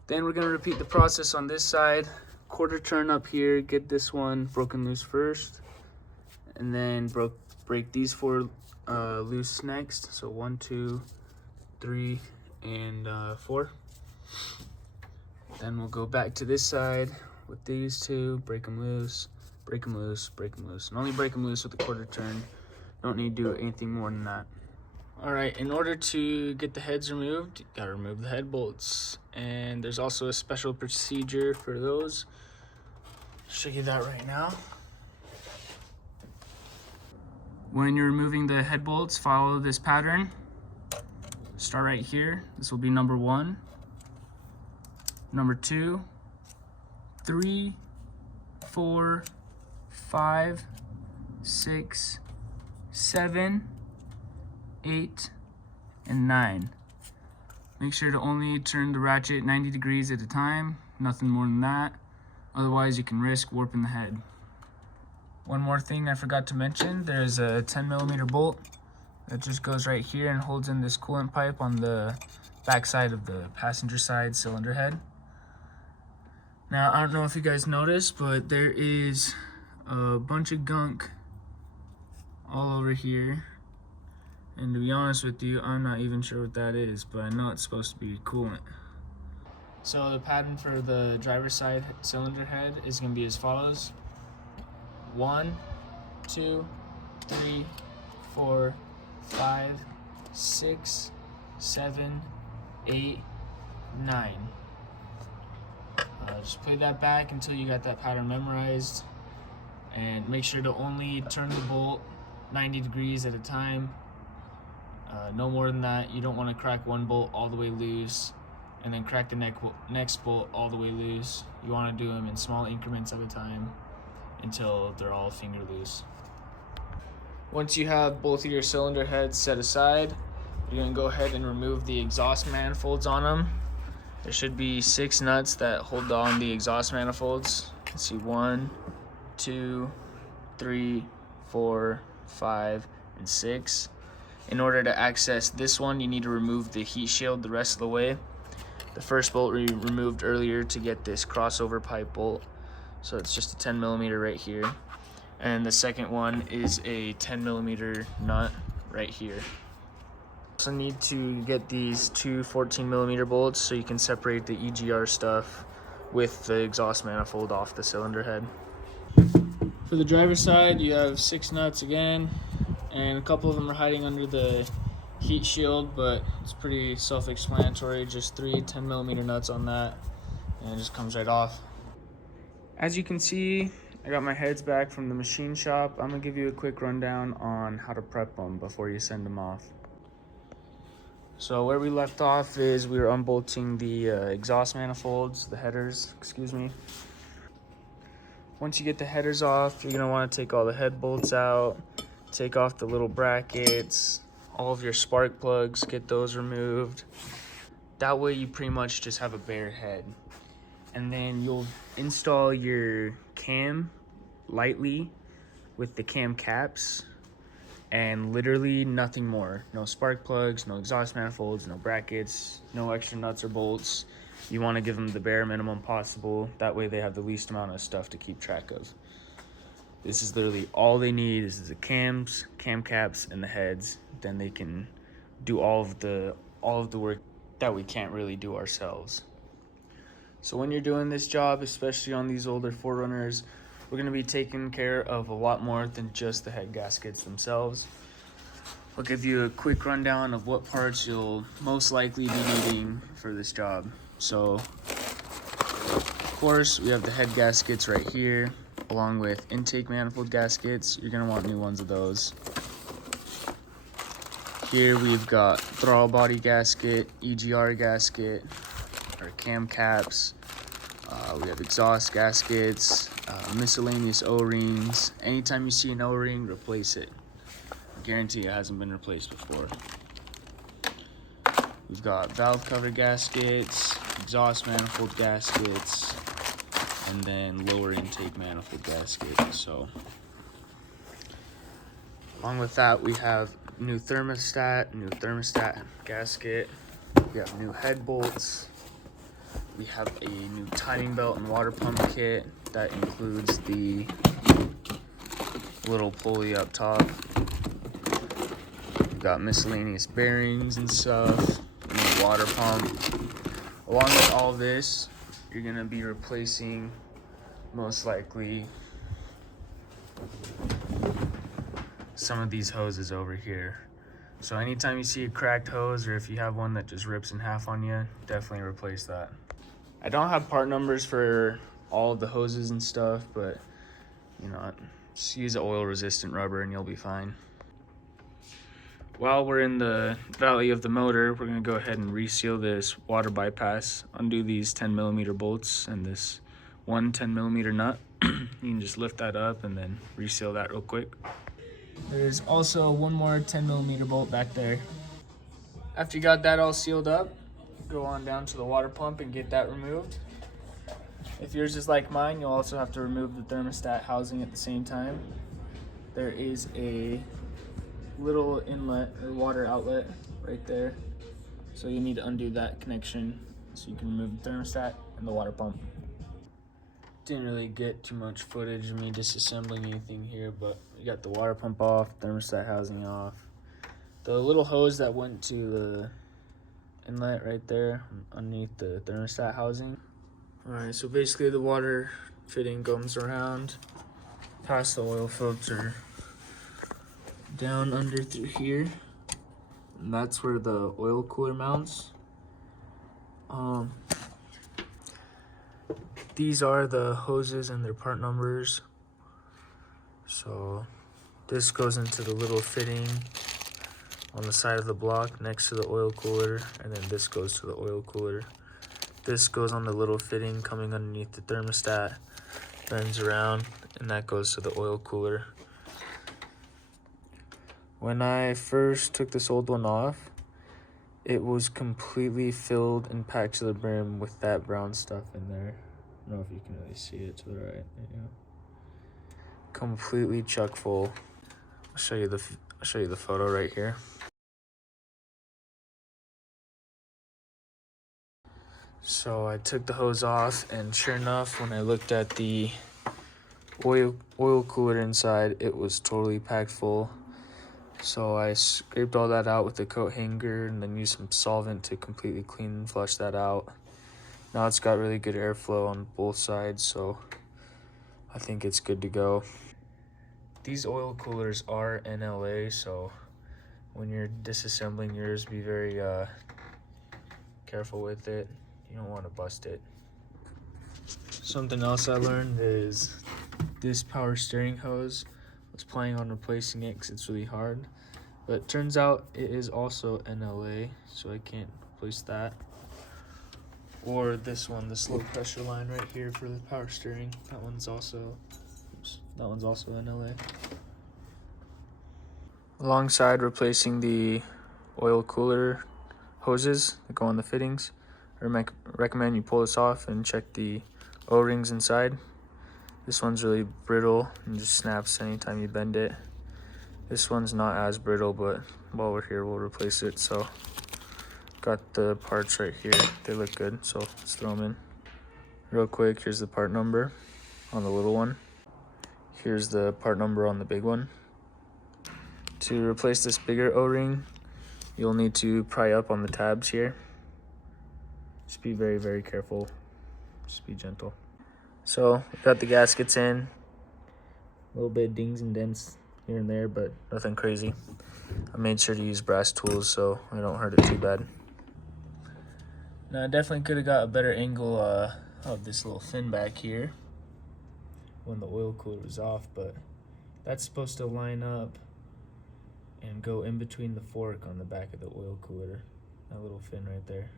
Then we're gonna repeat the process on this side. Quarter turn up here, get this one broken loose first, and then break these four loose next. So 1, 2, 3, and 4. Then we'll go back to this side with these two, break them loose, break them loose, break them loose, and only break them loose with a quarter turn. Don't need to do anything more than that. All right, in order to get the heads removed, you gotta remove the head bolts, and there's also a special procedure for those. I'll show you that right now. When you're removing the head bolts, follow this pattern. Start right here. This will be number 1, number 2, 3, 4, 5, 6, 7, 8, and 9. Make sure to only turn the ratchet 90 degrees at a time, nothing more than that. Otherwise, you can risk warping the head. One more thing I forgot to mention, there's a 10mm bolt that just goes right here and holds in this coolant pipe on the back side of the passenger side cylinder head. Now, I don't know if you guys noticed, but there is a bunch of gunk all over here. And to be honest with you, I'm not even sure what that is, but I know it's supposed to be coolant. So the pattern for the driver's side cylinder head is going to be as follows. 1, 2, 3, 4, 5, 6, 7, 8, 9. Just play that back until you got that pattern memorized, and make sure to only turn the bolt 90 degrees at a time. No more than that. You don't want to crack one bolt all the way loose and then crack the next bolt all the way loose. You want to do them in small increments at a time until they're all finger loose. Once you have both of your cylinder heads set aside, you're going to go ahead and remove the exhaust manifolds on them. There should be 6 nuts that hold on the exhaust manifolds. Let's see, 1, 2, 3, 4, 5, and 6. In order to access this one, you need to remove the heat shield the rest of the way. The first bolt we removed earlier to get this crossover pipe bolt. So it's just a 10mm right here. And the second one is a 10mm nut right here. Also need to get these two 14mm bolts so you can separate the EGR stuff with the exhaust manifold off the cylinder head. For the driver's side, you have 6 nuts again, and a couple of them are hiding under the heat shield, but it's pretty self-explanatory. Just 3 10mm nuts on that, and it just comes right off. As you can see, I got my heads back from the machine shop. I'm gonna give you a quick rundown on how to prep them before you send them off. So where we left off is we were unbolting the exhaust manifolds, the headers, excuse me. Once you get the headers off, you're gonna wanna take all the head bolts out, take off the little brackets, all of your spark plugs, get those removed. That way you pretty much just have a bare head. And then you'll install your cam lightly with the cam caps and literally nothing more. No spark plugs, no exhaust manifolds, no brackets, no extra nuts or bolts. You want to give them the bare minimum possible. That way they have the least amount of stuff to keep track of. This is literally all they need is the cams, cam caps, and the heads. Then they can do all of the work that we can't really do ourselves. So when you're doing this job, especially on these older 4Runners, we're going to be taking care of a lot more than just the head gaskets themselves. I'll give you a quick rundown of what parts you'll most likely be needing for this job. So, of course, we have the head gaskets right here, along with intake manifold gaskets. You're going to want new ones of those. Here we've got throttle body gasket, EGR gasket, our cam caps. We have exhaust gaskets, miscellaneous O-rings. Anytime you see an O-ring, replace it. I guarantee it hasn't been replaced before. We've got valve cover gaskets, exhaust manifold gaskets, and then lower intake manifold gaskets. So, along with that, we have new thermostat gasket. We have new head bolts. We have a new timing belt and water pump kit that includes the little pulley up top. We've got miscellaneous bearings and stuff, new water pump. Along with all this, you're gonna be replacing most likely some of these hoses over here. So anytime you see a cracked hose, or if you have one that just rips in half on you, definitely replace that. I don't have part numbers for all of the hoses and stuff, but you know, just use an oil resistant rubber and you'll be fine. While we're in the valley of the motor, we're gonna go ahead and reseal this water bypass, undo these 10mm bolts and this one 10mm nut. You can just lift that up and then reseal that real quick. There's also one more 10mm bolt back there. After you got that all sealed up, go on down to the water pump and get that removed. If yours is like mine, you'll also have to remove the thermostat housing at the same time. There is a little inlet or water outlet right there. So you need to undo that connection so you can remove the thermostat and the water pump. Didn't really get too much footage of me disassembling anything here, but we got the water pump off, thermostat housing off. The little hose that went to the inlet right there underneath the thermostat housing. Alright, so basically the water fitting comes around past the oil filter down under through here, and that's where the oil cooler mounts. These are the hoses and their part numbers. So this goes into the little fitting on the side of the block next to the oil cooler, and then this goes to the oil cooler. This goes on the little fitting coming underneath the thermostat, bends around, and that goes to the oil cooler. When I first took this old one off, it was completely filled and packed to the brim with that brown stuff in there. I don't know if you can really see it to the right. There you go. Completely chock full. I'll show you the photo right here. So I took the hose off, and sure enough, when I looked at the oil cooler inside, it was totally packed full. So I scraped all that out with a coat hanger and then used some solvent to completely clean and flush that out. Now it's got really good airflow on both sides, so I think it's good to go. These oil coolers are NLA, so when you're disassembling yours, be very careful with it. You don't want to bust it. Something else I learned is this power steering hose. I was planning on replacing it because it's really hard, but it turns out it is also NLA, so I can't replace that. Or this one, this low pressure line right here for the power steering. That one's also NLA. Alongside replacing the oil cooler hoses that go on the fittings, I recommend you pull this off and check the O-rings inside. This one's really brittle and just snaps anytime you bend it. This one's not as brittle, but while we're here, we'll replace it. So got the parts right here. They look good, so let's throw them in. Real quick, here's the part number on the little one. Here's the part number on the big one. To replace this bigger O-ring, you'll need to pry up on the tabs here. Just be very, very careful. Just be gentle. So, got the gaskets in. A little bit of dings and dents here and there, but nothing crazy. I made sure to use brass tools so I don't hurt it too bad. Now, I definitely could have got a better angle of this little fin back here when the oil cooler was off, but that's supposed to line up and go in between the fork on the back of the oil cooler. That little fin right there.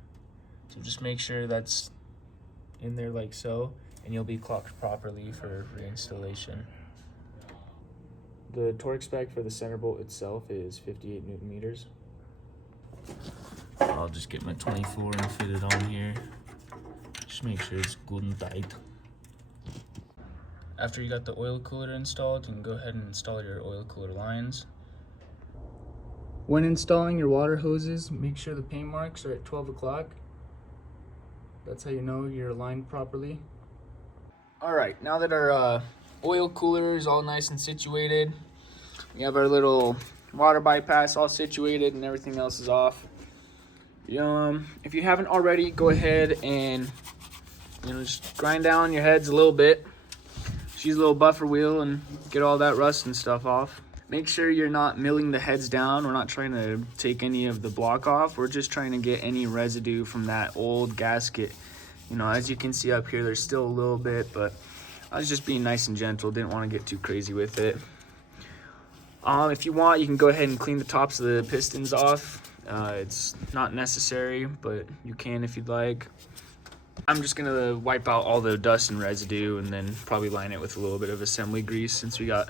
So just make sure that's in there like so, and you'll be clocked properly for reinstallation. The torque spec for the center bolt itself is 58 Newton meters. I'll just get my 24 and fit it on here. Just make sure it's good and tight. After you got the oil cooler installed, you can go ahead and install your oil cooler lines. When installing your water hoses, make sure the paint marks are at 12 o'clock. That's how you know you're aligned properly. All right, now that our oil cooler is all nice and situated, we have our little water bypass all situated and everything else is off. If you haven't already, go ahead and just grind down your heads a little bit. Just use a little buffer wheel and get all that rust and stuff off. Make sure you're not milling the heads down. We're not trying to take any of the block off. We're just trying to get any residue from that old gasket. As you can see up here, there's still a little bit, but I was just being nice and gentle. Didn't want to get too crazy with it. If you want, you can go ahead and clean the tops of the pistons off. It's not necessary, but you can if you'd like. I'm just gonna wipe out all the dust and residue and then probably line it with a little bit of assembly grease since we got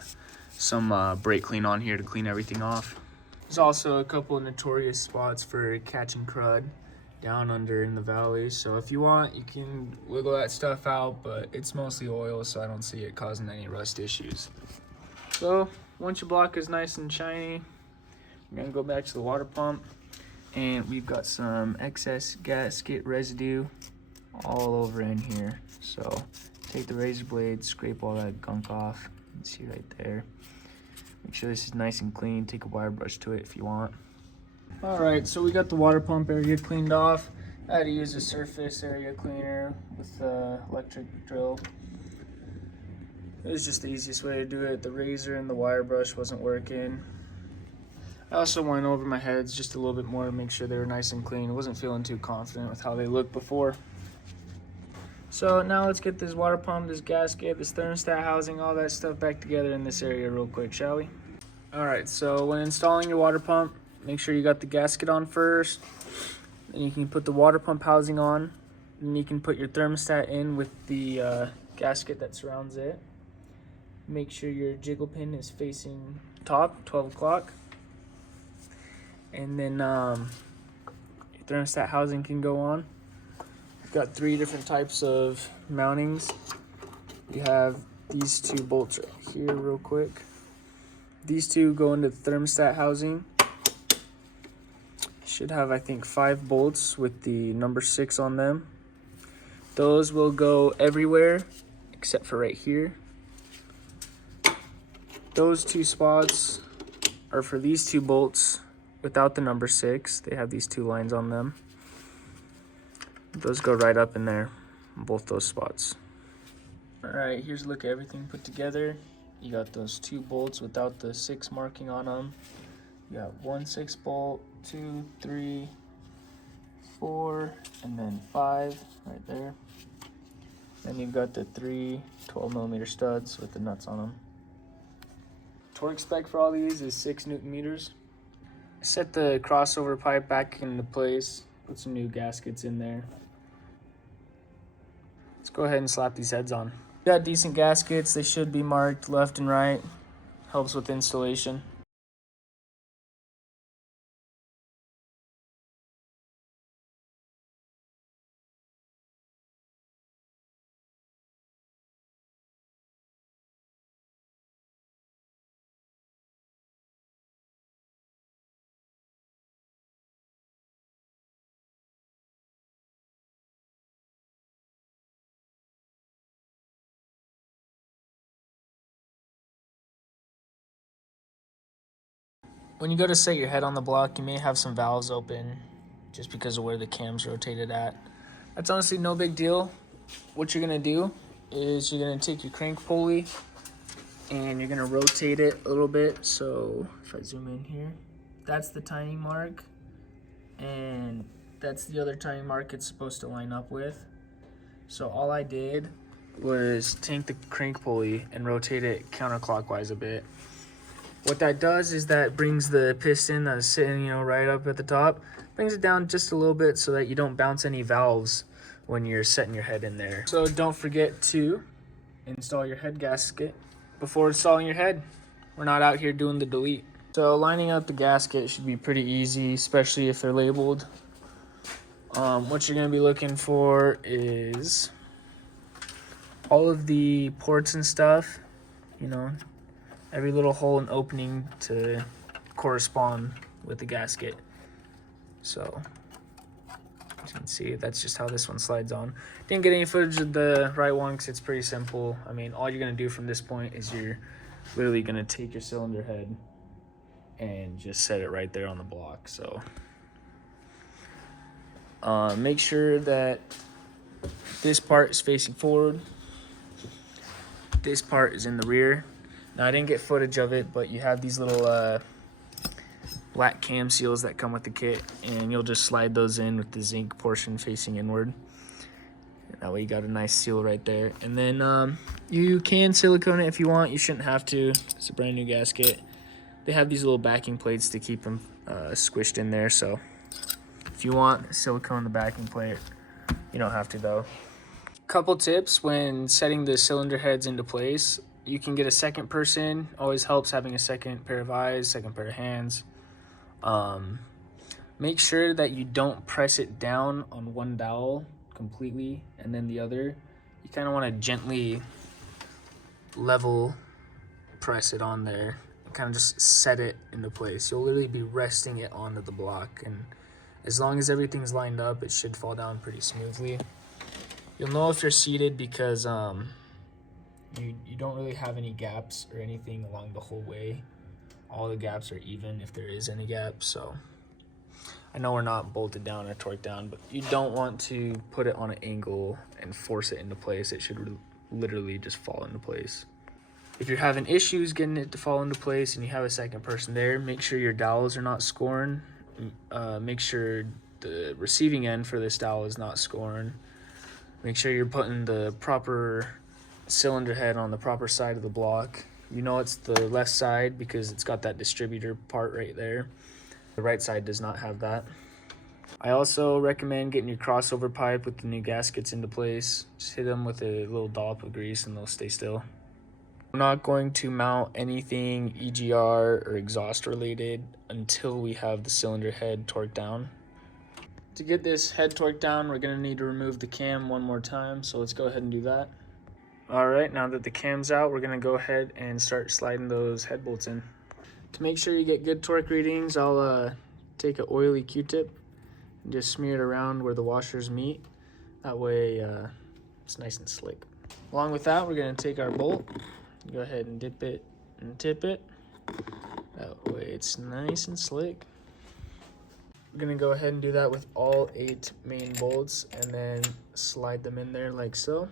some brake clean on here to clean everything off. There's also a couple of notorious spots for catching crud down under in the valley, so if you want, you can wiggle that stuff out, but it's mostly oil, so I don't see it causing any rust issues. So once your block is nice and shiny, we're gonna go back to the water pump, and we've got some excess gasket residue all over in here. So take the razor blade, scrape all that gunk off. You can see right there. Make sure this is nice and clean. Take a wire brush to it if you want. All right, so we got the water pump area cleaned off. I had to use a surface area cleaner with the electric drill. It was just the easiest way to do it. The razor and the wire brush wasn't working. I also went over my heads just a little bit more to make sure they were nice and clean. I wasn't feeling too confident with how they looked before. So now let's get this water pump, this gasket, this thermostat housing, all that stuff back together in this area real quick, shall we? All right, so when installing your water pump, make sure you got the gasket on first. Then you can put the water pump housing on. Then you can put your thermostat in with the gasket that surrounds it. Make sure your jiggle pin is facing top, 12 o'clock. And then your thermostat housing can go on. We've got 3 different types of mountings. We have these 2 bolts right here real quick. These 2 go into the thermostat housing. Should have, I think, 5 bolts with the number 6 on them. Those will go everywhere except for right here. Those 2 spots are for these 2 bolts without the number 6. They have these 2 lines on them. Those go right up in there, both those spots. All right, here's a look at everything put together. You got those 2 bolts without the 6 marking on them. You got 1 6 bolt, 2, 3, 4, and then 5 right there. Then you've got the 3 12mm studs with the nuts on them. Torque spec for all these is 6 Newton meters. Set the crossover pipe back into place. Put some new gaskets in there. Let's go ahead and slap these heads on. Got decent gaskets. They should be marked left and right. Helps with installation. When you go to set your head on the block, you may have some valves open just because of where the cam's rotated at. That's honestly no big deal. What you're gonna do is you're gonna take your crank pulley and you're gonna rotate it a little bit. So if I zoom in here, that's the timing mark, and that's the other timing mark it's supposed to line up with. So all I did was take the crank pulley and rotate it counterclockwise a bit. What that does is that brings the piston that's sitting, right up at the top, brings it down just a little bit so that you don't bounce any valves when you're setting your head in there. So don't forget to install your head gasket before installing your head. We're not out here doing the delete. So lining up the gasket should be pretty easy, especially if they're labeled. What you're gonna be looking for is all of the ports and stuff, every little hole and opening to correspond with the gasket. So as you can see, that's just how this one slides on. Didn't get any footage of the right one because it's pretty simple. I mean, all you're gonna do from this point is you're literally gonna take your cylinder head and just set it right there on the block. So make sure that this part is facing forward. This part is in the rear. Now I didn't get footage of it, but you have these little black cam seals that come with the kit, and you'll just slide those in with the zinc portion facing inward. And that way you got a nice seal right there. And then you can silicone it if you want. You shouldn't have to. It's a brand new gasket. They have these little backing plates to keep them squished in there. So if you want silicone the backing plate, you don't have to though. Couple tips when setting the cylinder heads into place. You can get a second person. Always helps having a second pair of eyes, second pair of hands. Make sure that you don't press it down on one dowel completely and then the other. You kind of want to gently level press it on there and kind of just set it into place. You'll literally be resting it onto the block, and as long as everything's lined up, it should fall down pretty smoothly. You'll know if you're seated because you don't really have any gaps or anything along the whole way. All the gaps are even if there is any gaps. So I know we're not bolted down or torqued down, but you don't want to put it on an angle and force it into place. It should literally just fall into place. If you're having issues getting it to fall into place and you have a second person there, make sure your dowels are not scoring. Make sure the receiving end for this dowel is not scoring. Make sure you're putting the proper cylinder head on the proper side of the block. You know it's the left side because it's got that distributor part right there. The right side does not have that. I also recommend getting your crossover pipe with the new gaskets into place. Just hit them with a little dollop of grease and they'll stay still. We're not going to mount anything EGR or exhaust related until we have the cylinder head torqued down. To get this head torqued down, we're going to need to remove the cam one more time, so let's go ahead and do that. Alright, now that the cam's out, we're going to go ahead and start sliding those head bolts in. To make sure you get good torque readings, I'll take an oily Q-tip and just smear it around where the washers meet. That way it's nice and slick. Along with that, we're going to take our bolt, go ahead and dip it and tip it. That way it's nice and slick. We're going to go ahead and do that with all 8 main bolts and then slide them in there like so.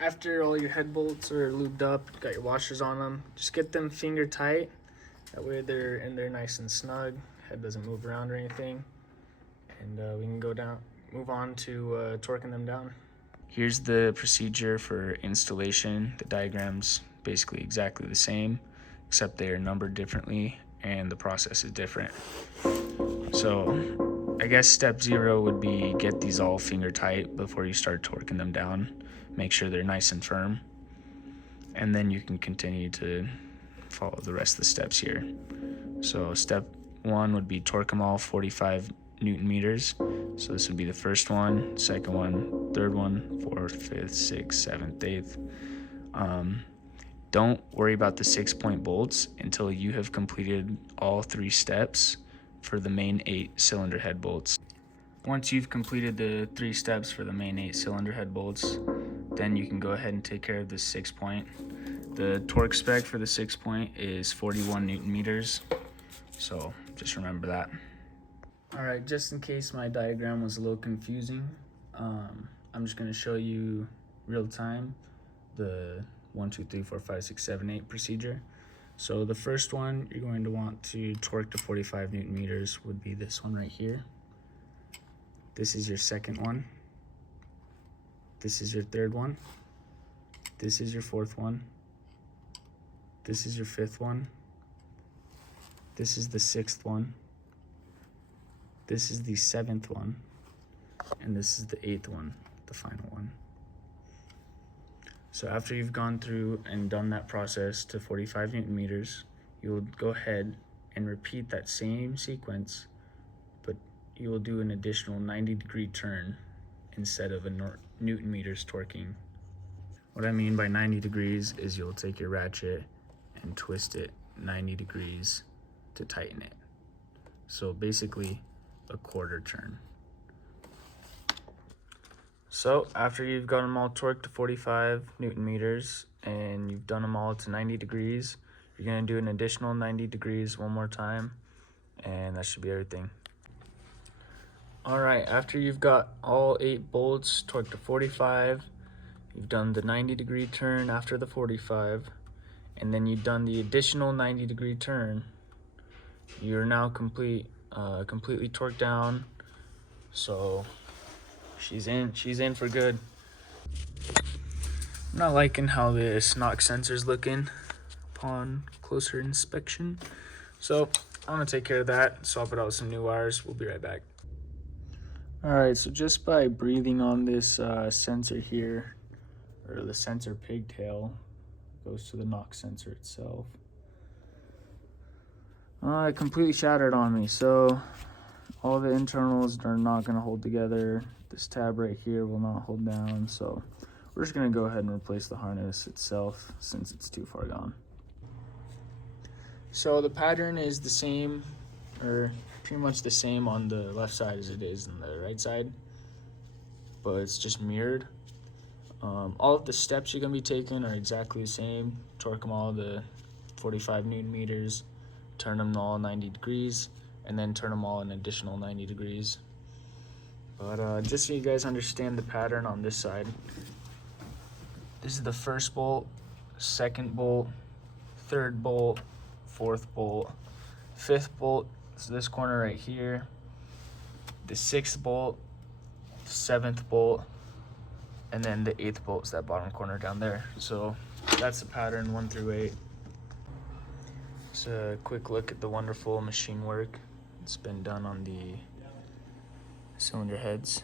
After all your head bolts are lubed up, got your washers on them, just get them finger tight. That way they're in there nice and snug. Head doesn't move around or anything. And we can move on to torquing them down. Here's the procedure for installation. The diagram's basically exactly the same, except they are numbered differently and the process is different. So I guess step 0 would be get these all finger tight before you start torquing them down. Make sure they're nice and firm. And then you can continue to follow the rest of the steps here. So step 1 would be torque them all 45 Newton meters. So this would be the first one, second one, third one, fourth, fifth, sixth, seventh, 8th. Don't worry about the 6-point bolts until you have completed all 3 steps for the main 8 cylinder head bolts. Once you've completed the 3 steps for the main 8 cylinder head bolts, then you can go ahead and take care of the 6-point. The torque spec for the 6-point is 41 Newton meters. So just remember that. All right, just in case my diagram was a little confusing, I'm just gonna show you real time the 1, 2, 3, 4, 5, 6, 7, 8 procedure. So the first one you're going to want to torque to 45 Newton meters would be this one right here. This is your second one. This is your third one. This is your fourth one. This is your 5th one. This is the 6th one. This is the 7th one. And this is the 8th one, the final one. So after you've gone through and done that process to 45 Newton meters, you'll go ahead and repeat that same sequence, but you will do an additional 90-degree turn instead of a Newton meters torquing. What I mean by 90 degrees is you'll take your ratchet and twist it 90 degrees to tighten it. So basically a quarter turn. So after you've got them all torqued to 45 Newton meters and you've done them all to 90 degrees, you're gonna do an additional 90 degrees one more time, and that should be everything. All right, after you've got all 8 bolts torqued to 45, you've done the 90-degree turn after the 45, and then you've done the additional 90-degree turn, you're now completely torqued down. So she's in for good. I'm not liking how this knock sensor's looking upon closer inspection, so I'm gonna take care of that, swap it out with some new wires. We'll be right back. All right, so just by breathing on this sensor here, or the sensor pigtail, goes to the knock sensor itself. It completely shattered on me, so all the internals are not going to hold together. This tab right here will not hold down, so we're just going to go ahead and replace the harness itself since it's too far gone. So the pattern is the same, or pretty much the same on the left side as it is on the right side, but it's just mirrored. All of the steps you're going to be taking are exactly the same. Torque them all to 45 Newton meters, turn them all 90 degrees, and then turn them all an additional 90 degrees. But just so you guys understand the pattern on this side, this is the first bolt, second bolt, third bolt, fourth bolt, fifth bolt is this corner right here, the sixth bolt, seventh bolt, and then the eighth bolt is that bottom corner down there. So that's the pattern 1 through 8. Just a quick look at the wonderful machine work that's been done on the cylinder heads.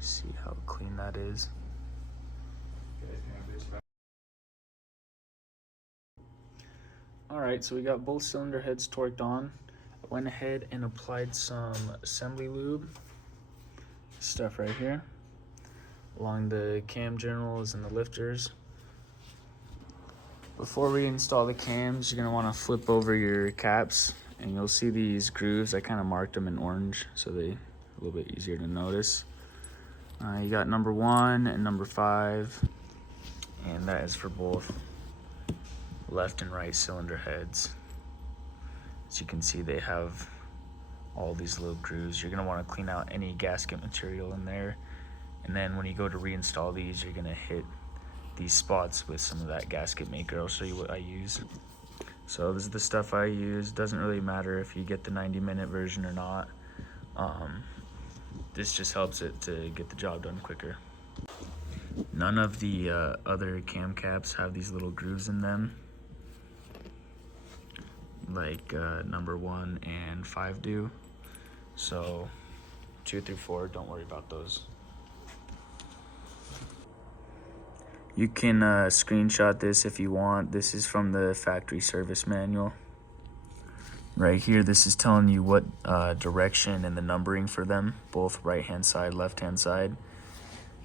See how clean that is. All right, so we got both cylinder heads torqued on. I went ahead and applied some assembly lube, stuff right here, along the cam journals and the lifters. Before we install the cams, you're gonna wanna flip over your caps, and you'll see these grooves. I kind of marked them in orange so they're a little bit easier to notice. You got number 1 and number 5, and that is for both left and right cylinder heads. As you can see, they have all these little grooves. You're gonna wanna clean out any gasket material in there. And then when you go to reinstall these, you're gonna hit these spots with some of that gasket maker. I'll show you what I use. So this is the stuff I use. Doesn't really matter if you get the 90-minute version or not. This just helps it to get the job done quicker. None of the other cam caps have these little grooves in them, like number 1 and 5 do. So 2 through 4, don't worry about those. You can screenshot this if you want. This is from the factory service manual. Right here, this is telling you what direction and the numbering for them, both right-hand side, left-hand side.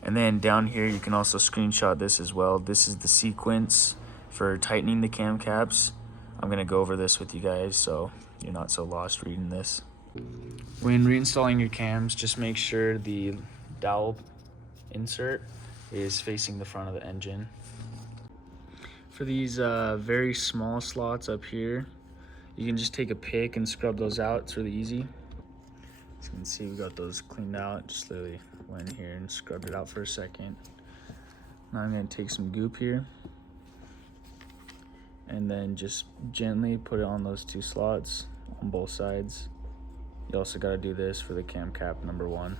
And then down here, you can also screenshot this as well. This is the sequence for tightening the cam caps. I'm gonna go over this with you guys so you're not so lost reading this. When reinstalling your cams, just make sure the dowel insert is facing the front of the engine. For these very small slots up here, you can just take a pick and scrub those out. It's really easy. As you can see, we got those cleaned out. Just literally went in here and scrubbed it out for a second. Now I'm gonna take some goop here and then just gently put it on those 2 slots on both sides. You also gotta do this for the cam cap number 1.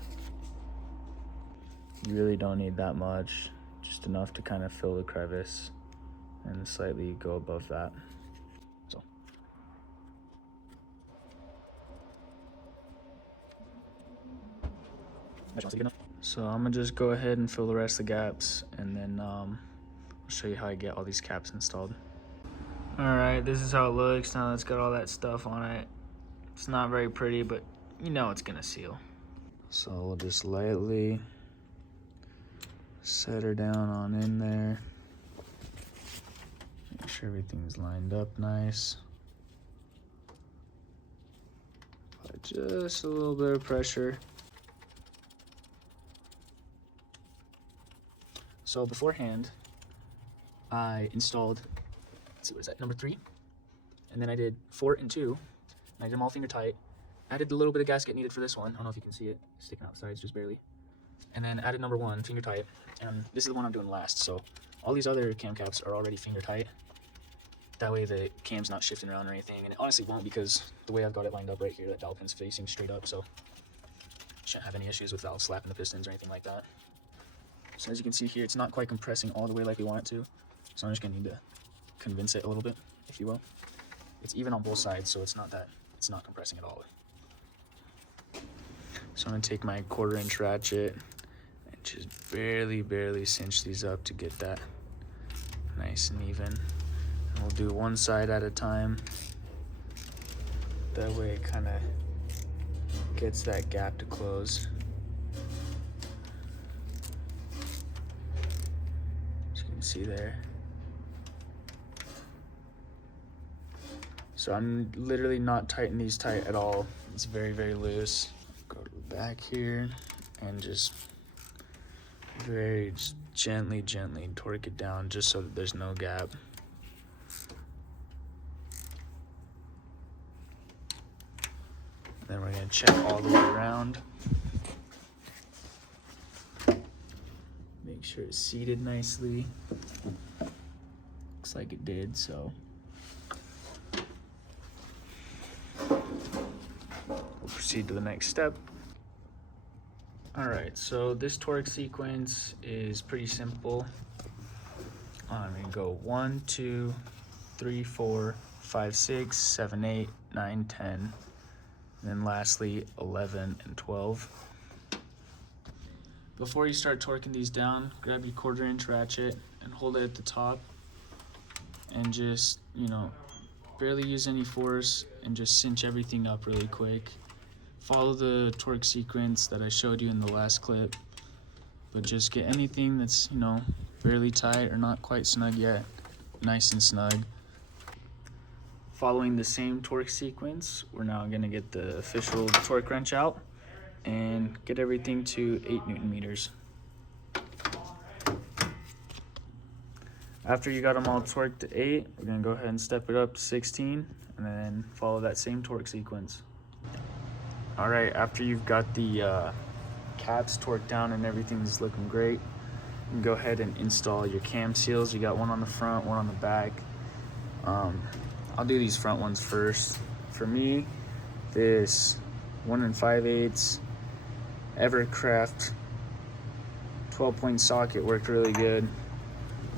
You really don't need that much, just enough to kind of fill the crevice and slightly go above that. So I'm gonna just go ahead and fill the rest of the gaps, and then I'll show you how I get all these caps installed. All right, this is how it looks now that it's got all that stuff on it. It's not very pretty, but you know it's gonna seal. So we'll just lightly set her down on in there. Make sure everything's lined up nice. Apply just a little bit of pressure. So beforehand, I installed, let's see, what is that, number 3? And then I did 4 and 2, and I did them all finger tight. Added the little bit of gasket needed for this one. I don't know if you can see it sticking out sides just barely. And then added number 1, finger tight. And this is the one I'm doing last. So all these other cam caps are already finger tight. That way the cam's not shifting around or anything. And it honestly won't, because the way I've got it lined up right here, that dowel pin's facing straight up. So shouldn't have any issues with valve slapping the pistons or anything like that. So as you can see here, it's not quite compressing all the way like we want it to. So I'm just gonna need to convince it a little bit, if you will. It's even on both sides, so it's not compressing at all. So I'm gonna take my 1/4-inch ratchet and just barely cinch these up to get that nice and even. And we'll do one side at a time. That way it kind of gets that gap to close. As you can see there. So I'm literally not tightening these tight at all. It's very loose. Go to the back here and just gently torque it down just so that there's no gap. Then we're gonna check all the way around. Make sure it's seated nicely. Looks like it did, so. We'll proceed to the next step. All right, so this torque sequence is pretty simple. I'm gonna go 1, 2, 3, 4, 5, 6, 7, 8, 9, 10, and then lastly 11 and 12. Before you start torquing these down, grab your 1/4-inch ratchet and hold it at the top, and just, barely use any force and just cinch everything up really quick. Follow the torque sequence that I showed you in the last clip, but just get anything that's, barely tight or not quite snug yet, nice and snug. Following the same torque sequence, we're now gonna get the official torque wrench out and get everything to 8 Newton meters. After you got them all torqued to 8, we're gonna go ahead and step it up to 16 and then follow that same torque sequence. All right, after you've got the caps torqued down and everything's looking great, you can go ahead and install your cam seals. You got one on the front, one on the back. I'll do these front ones first. For me, this 1 5/8 Evercraft 12-point socket worked really good.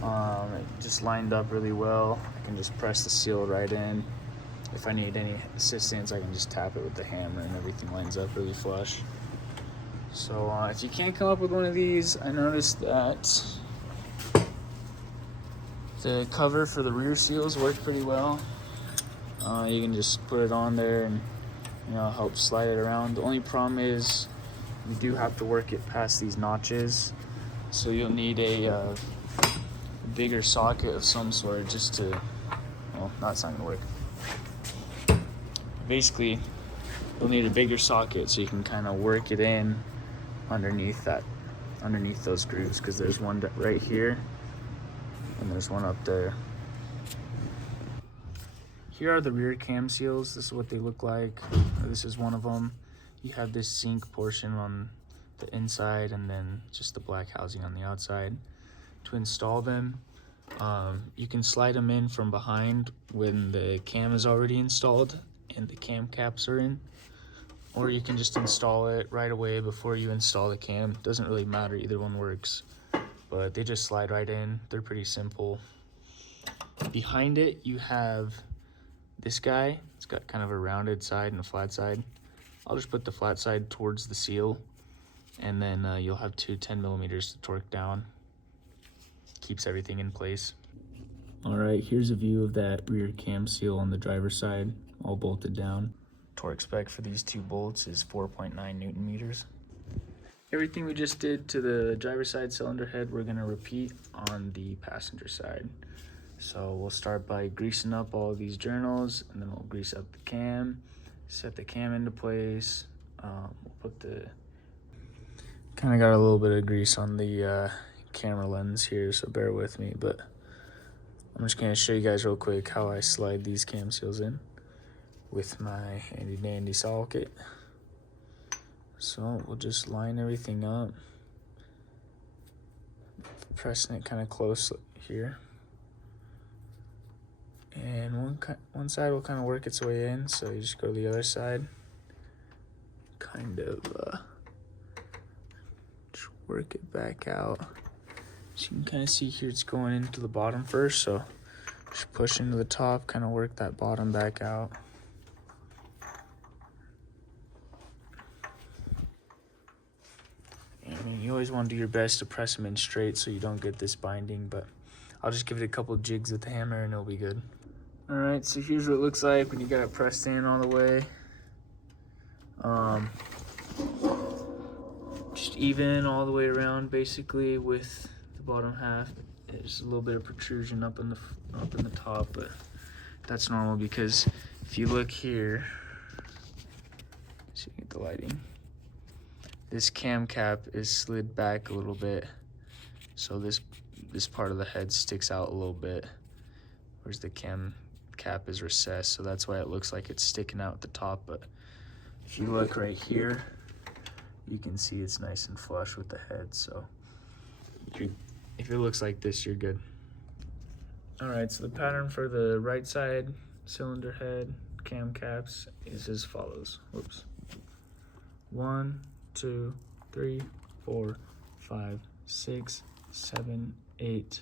It just lined up really well. I can just press the seal right in. If I need any assistance, I can just tap it with the hammer and everything lines up really flush. So if you can't come up with one of these, I noticed that the cover for the rear seals worked pretty well. You can just put it on there and help slide it around. The only problem is you do have to work it past these notches, so you'll need a bigger socket of some sort just to, that's not gonna work. Basically, you'll need a bigger socket so you can kind of work it in underneath those grooves, because there's one right here and there's one up there. Here are the rear cam seals. This is what they look like. This is one of them. You have this sink portion on the inside and then just the black housing on the outside. To install them, you can slide them in from behind when the cam is already installed and the cam caps are in, or you can just install it right away before you install the cam. Doesn't really matter, either one works, but they just slide right in. They're pretty simple. Behind it you have this guy. It's got kind of a rounded side and a flat side. I'll just put the flat side towards the seal, and then you'll have two 10mm to torque down. Keeps everything in place. All right, here's a view of that rear cam seal on the driver's side, all bolted down. Torque spec for these two bolts is 4.9 Newton meters. Everything we just did to the driver's side cylinder head, we're gonna repeat on the passenger side. So we'll start by greasing up all these journals, and then we'll grease up the cam, set the cam into place. We'll put the, kind of got a little bit of grease on the camera lens here, so bear with me, but I'm just gonna show you guys real quick how I slide these cam seals in with my handy dandy saw kit. So we'll just line everything up, pressing it kind of close here. And one side will kind of work its way in, so you just go to the other side, kind of just work it back out. So you can kind of see here it's going into the bottom first, so just push into the top, kind of work that bottom back out. And you always want to do your best to press them in straight so you don't get this binding, but I'll just give it a couple of jigs with the hammer and it'll be good. All right, so here's what it looks like when you got it pressed in all the way. Just even all the way around, basically, with the bottom half. There's a little bit of protrusion up in the top, but that's normal because if you look here, so you get the lighting. This cam cap is slid back a little bit, so this part of the head sticks out a little bit, whereas the cam cap is recessed, so that's why it looks like it's sticking out at the top. But if you look right here, you can see it's nice and flush with the head, so if it looks like this, you're good. All right, so the pattern for the right side cylinder head cam caps is as follows. Whoops. 1, 2, 3, 4, 5, 6, 7, 8,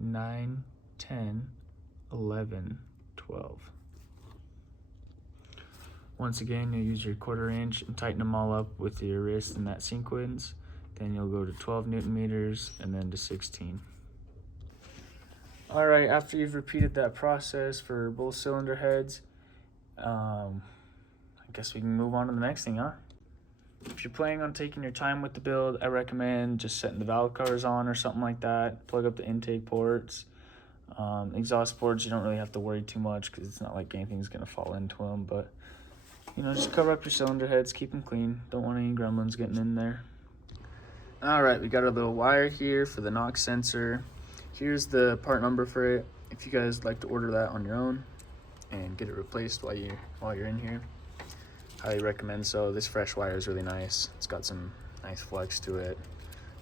9, 10, 11, 12. Once again, you'll use your 1/4 inch and tighten them all up with your wrist in that sequence. Then you'll go to 12 Newton meters and then to 16. All right, after you've repeated that process for both cylinder heads, I guess we can move on to the next thing, huh? If you're planning on taking your time with the build, I recommend just setting the valve covers on or something like that. Plug up the intake ports. Exhaust ports, you don't really have to worry too much because it's not like anything's going to fall into them. But, you know, just cover up your cylinder heads, keep them clean. Don't want any gremlins getting in there. All right, we got our little wire here for the knock sensor. Here's the part number for it. If you guys like to order that on your own and get it replaced while you're in here, highly recommend so. This fresh wire is really nice. It's got some nice flex to it.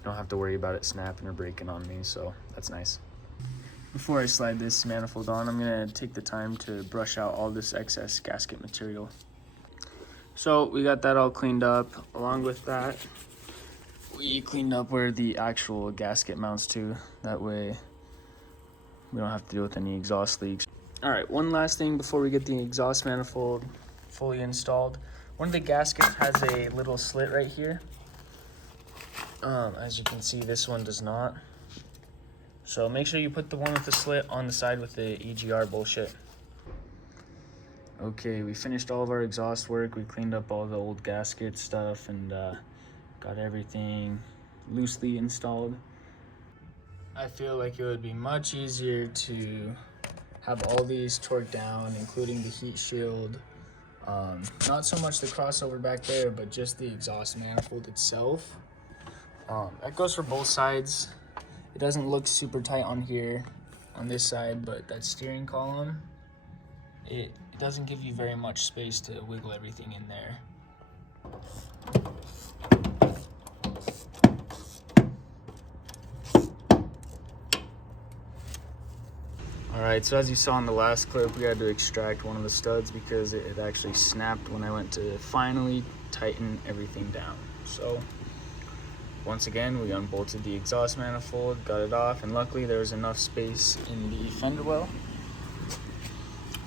Don't have to worry about it snapping or breaking on me, so that's nice. Before I slide this manifold on, I'm gonna take the time to brush out all this excess gasket material. So we got that all cleaned up. Along with that, we cleaned up where the actual gasket mounts to. That way we don't have to deal with any exhaust leaks. All right, one last thing before we get the exhaust manifold fully installed. One of the gaskets has a little slit right here. As you can see, this one does not. So make sure you put the one with the slit on the side with the EGR bullshit. Okay, we finished all of our exhaust work. We cleaned up all the old gasket stuff and got everything loosely installed. I feel like it would be much easier to have all these torqued down, including the heat shield. Not so much the crossover back there, but just the exhaust manifold itself. That goes for both sides. It doesn't look super tight on here, on this side, but that steering column, it doesn't give you very much space to wiggle everything in there. Alright, so as you saw in the last clip, we had to extract one of the studs because it had actually snapped when I went to finally tighten everything down. So once again, we unbolted the exhaust manifold, got it off, and luckily there was enough space in the fender well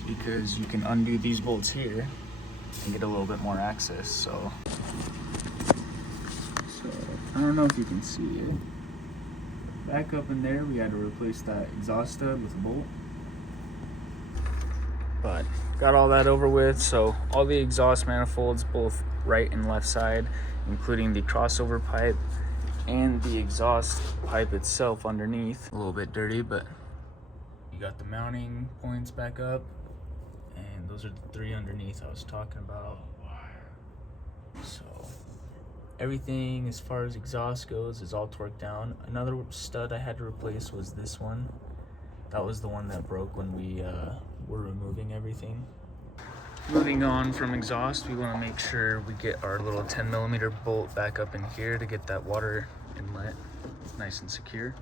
because you can undo these bolts here and get a little bit more access. So I don't know if you can see it. Back up in there, we had to replace that exhaust stud with a bolt. But got all that over with, so all the exhaust manifolds, both right and left side, including the crossover pipe and the exhaust pipe itself underneath. A little bit dirty, but you got the mounting points back up, and those are the 3 underneath I was talking about. So everything as far as exhaust goes is all torqued down. Another stud I had to replace was this one. That was the one that broke when we were removing everything. Moving on from exhaust, we want to make sure we get our little 10mm bolt back up in here to get that water inlet nice and secure.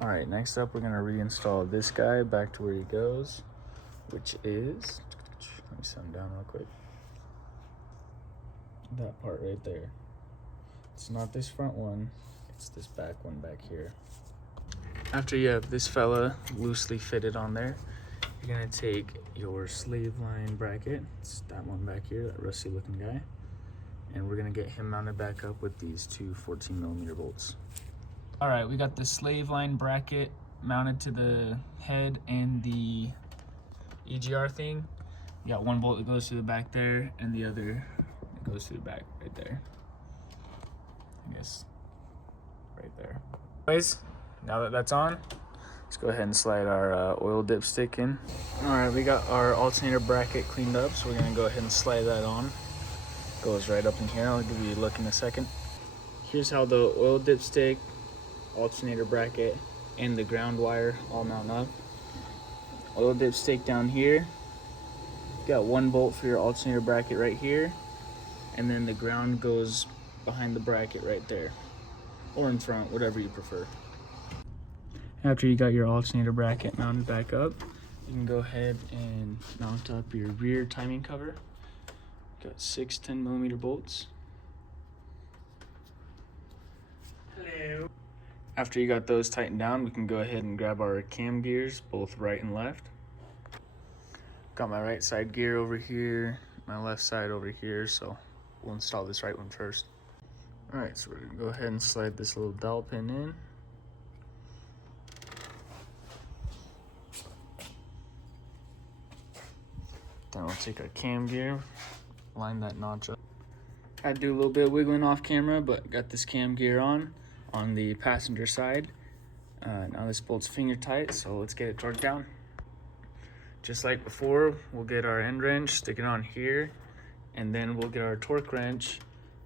All right, next up we're going to reinstall this guy back to where he goes, which is, let me set him down real quick. That part right there. It's not this front one, it's this back one back here. After you have this fella loosely fitted on there, you're gonna take your slave line bracket, it's that one back here, that rusty looking guy, and we're gonna get him mounted back up with these 2 14mm bolts. All right, we got the slave line bracket mounted to the head and the EGR thing. You got one bolt that goes to the back there, and the other that goes to the back right there. I guess right there. Anyways, now that that's on, let's go ahead and slide our oil dipstick in. All right, we got our alternator bracket cleaned up, so we're gonna go ahead and slide that on. Goes right up in here. I'll give you a look in a second. Here's how the oil dipstick, alternator bracket, and the ground wire all mount up. Oil dipstick down here. Got one bolt for your alternator bracket right here, and then the ground goes behind the bracket right there, or in front, whatever you prefer. After you got your alternator bracket mounted back up, you can go ahead and mount up your rear timing cover. Got 6 10mm bolts. Hello. After you got those tightened down, we can go ahead and grab our cam gears, both right and left. Got my right side gear over here, my left side over here, so we'll install this right one first. All right, so we're gonna go ahead and slide this little dowel pin in. Then we'll take our cam gear, line that notch up. I do a little bit of wiggling off camera, but got this cam gear on the passenger side. Now this bolt's finger tight, so let's get it torqued down. Just like before, we'll get our end wrench, stick it on here, and then we'll get our torque wrench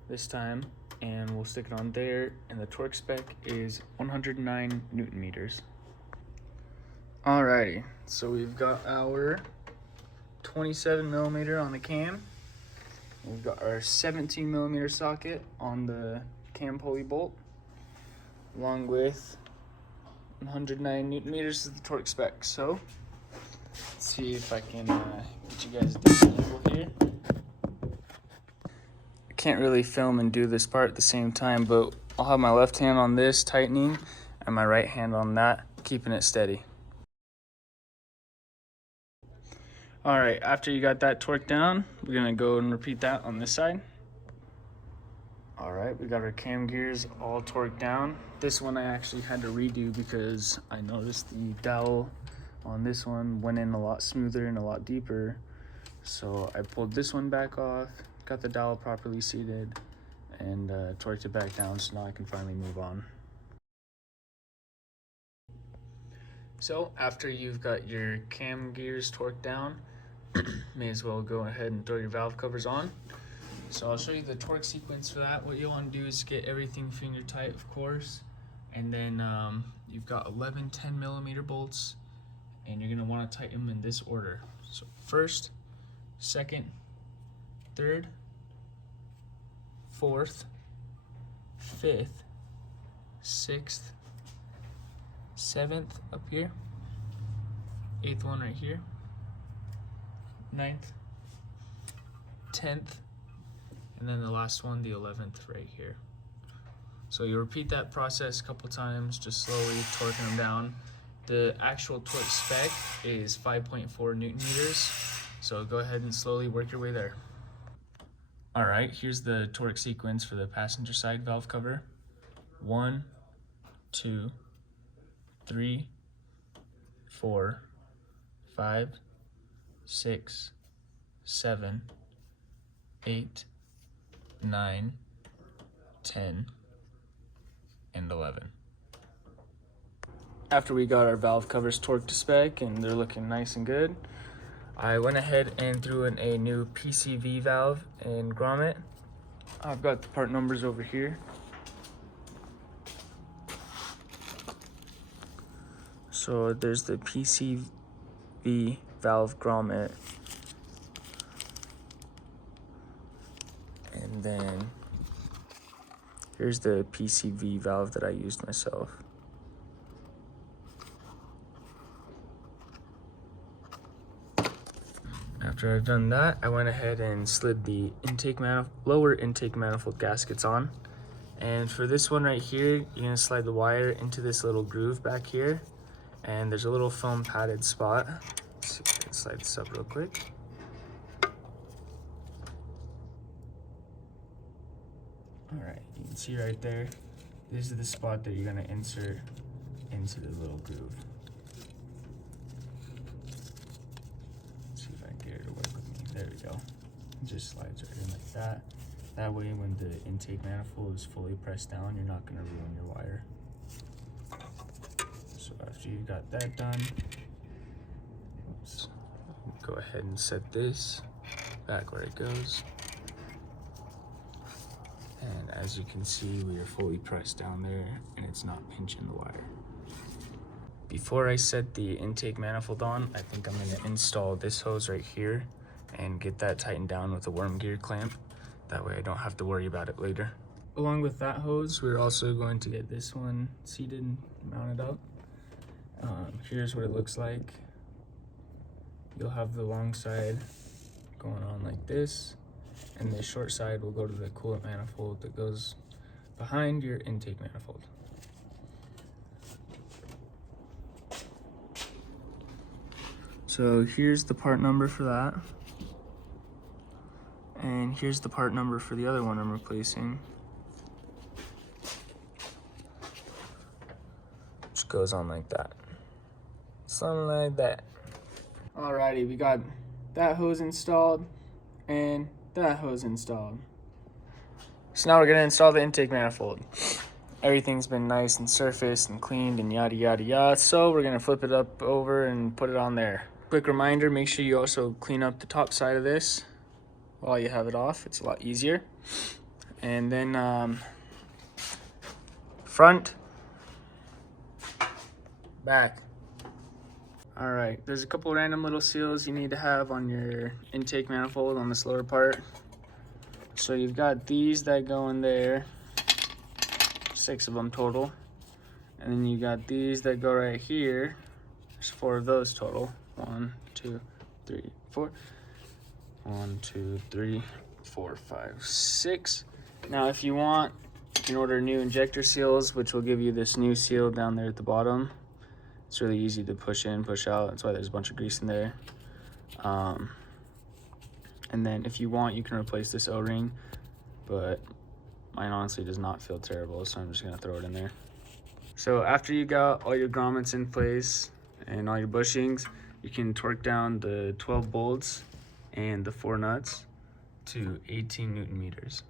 this time, and we'll stick it on there, and the torque spec is 109 Newton meters. Alrighty, so we've got our 27mm on the cam. We've got our 17mm socket on the cam pulley bolt, along with 109 Newton meters is the torque spec. So let's see if I can get you guys a decent angle here. I can't really film and do this part at the same time, but I'll have my left hand on this tightening and my right hand on that, keeping it steady. All right, after you got that torqued down, we're gonna go and repeat that on this side. All right, we got our cam gears all torqued down. This one I actually had to redo because I noticed the dowel on this one went in a lot smoother and a lot deeper. So I pulled this one back off, got the dowel properly seated, and torqued it back down, so now I can finally move on. So after you've got your cam gears torqued down, may as well go ahead and throw your valve covers on. So I'll show you the torque sequence for that. What you'll want to do is get everything finger tight, of course, and then you've got 11 10mm bolts, and you're gonna want to tighten them in this order. So first, second, third, fourth, fifth, sixth, seventh up here, eighth one right here, 9th, 10th, and then the last one, the 11th right here. So you repeat that process a couple times, just slowly torquing them down. The actual torque spec is 5.4 Newton meters, so go ahead and slowly work your way there. All right, here's the torque sequence for the passenger side valve cover. 1, 2, 3, 4, 5, 6, 7, 8, 9, 10, and 11. After we got our valve covers torqued to spec and they're looking nice and good, I went ahead and threw in a new PCV valve and grommet. I've got the part numbers over here. So there's the PCV valve grommet. And then here's the PCV valve that I used myself. After I've done that, I went ahead and slid the lower intake manifold gaskets on. And for this one right here, you're gonna slide the wire into this little groove back here. And there's a little foam padded spot. Let's see if I can slide this up real quick. All right, you can see right there, this is the spot that you're gonna insert into the little groove. Let's see if I can get it to work with me. There we go. It just slides right in like that. That way when the intake manifold is fully pressed down, you're not gonna ruin your wire. So after you've got that done, oops, go ahead and set this back where it goes. And as you can see, we are fully pressed down there and it's not pinching the wire. Before I set the intake manifold on, I think I'm gonna install this hose right here and get that tightened down with a worm gear clamp. That way I don't have to worry about it later. Along with that hose, we're also going to get this one seated and mounted up. Here's what it looks like. You'll have the long side going on like this, and the short side will go to the coolant manifold that goes behind your intake manifold. So here's the part number for that. And here's the part number for the other one I'm replacing. Just goes on like that. Something like that. Alrighty, we got that hose installed and that hose installed. So now we're gonna install the intake manifold. Everything's been nice and surfaced and cleaned and yada yada yada. So we're gonna flip it up over and put it on there. Quick reminder, make sure you also clean up the top side of this while you have it off. It's a lot easier. And then front, back. All right, there's a couple random little seals you need to have on your intake manifold on this lower part. So you've got these that go in there, 6 of them total. And then you got these that go right here. There's 4 of those total. 1, 2, 3, 4. 1, 2, 3, 4, 5, 6. Now if you want, you can order new injector seals, which will give you this new seal down there at the bottom. It's really easy to push in, push out. That's why there's a bunch of grease in there. And then if you want, you can replace this O-ring, but mine honestly does not feel terrible, so I'm just gonna throw it in there. So after you got all your grommets in place and all your bushings, you can torque down the 12 bolts and the 4 nuts to 18 Newton meters.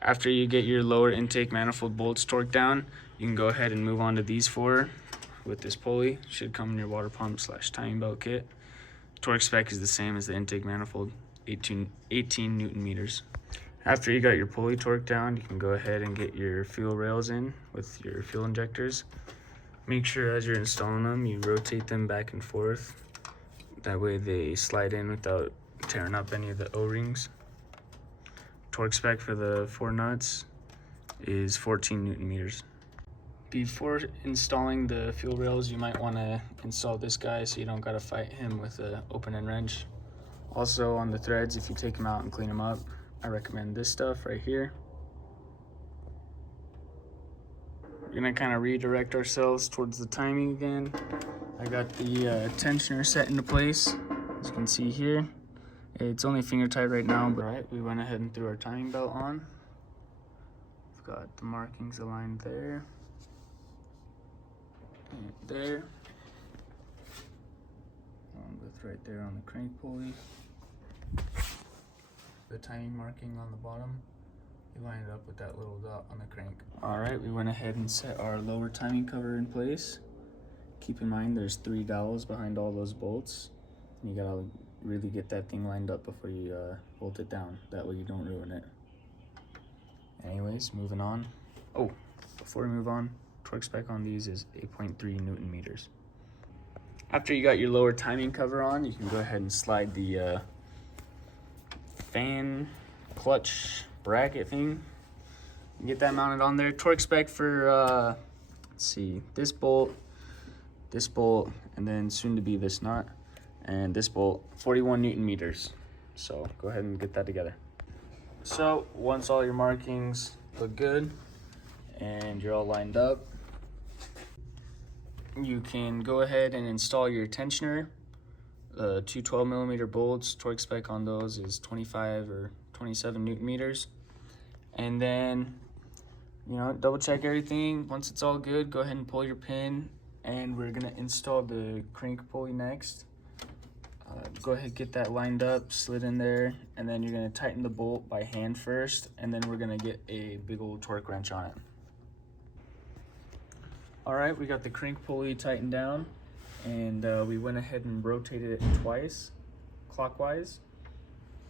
After you get your lower intake manifold bolts torqued down, you can go ahead and move on to these 4 with this pulley. Should come in your water pump / timing belt kit. Torque spec is the same as the intake manifold, 18 Newton meters. After you got your pulley torqued down, you can go ahead and get your fuel rails in with your fuel injectors. Make sure as you're installing them, you rotate them back and forth. That way they slide in without tearing up any of the O-rings. Torque spec for the 4 nuts is 14 Newton meters. Before installing the fuel rails, you might want to install this guy so you don't got to fight him with an open end wrench. Also on the threads, if you take them out and clean them up, I recommend this stuff right here. We're gonna kind of redirect ourselves towards the timing again. I got the tensioner set into place, as you can see here. It's only finger tight right now, but all right, we went ahead and threw our timing belt on. We've got the markings aligned there. And there. Along with right there on the crank pulley. the timing marking on the bottom, you line it up with that little dot on the crank. All right, we went ahead and set our lower timing cover in place. Keep in mind there's 3 dowels behind all those bolts. You gotta really get that thing lined up before you bolt it down. That way you don't ruin it. Anyways, moving on. Oh, before we move on, torque spec on these is 8.3 Newton meters. After you got your lower timing cover on, you can go ahead and slide the fan clutch bracket thing. Get that mounted on there. Torque spec for, let's see, this bolt, and then soon to be this nut, and this bolt, 41 Newton meters. So go ahead and get that together. So once all your markings look good and you're all lined up, you can go ahead and install your tensioner. Two 12mm bolts, torque spec on those is 25 or 27 Newton meters. And then, you know, double check everything. Once it's all good, go ahead and pull your pin, and we're gonna install the crank pulley next. Go ahead, get that lined up, slid in there, and then you're gonna tighten the bolt by hand first, and then we're gonna get a big old torque wrench on it. All right, we got the crank pulley tightened down, and we went ahead and rotated it twice, clockwise.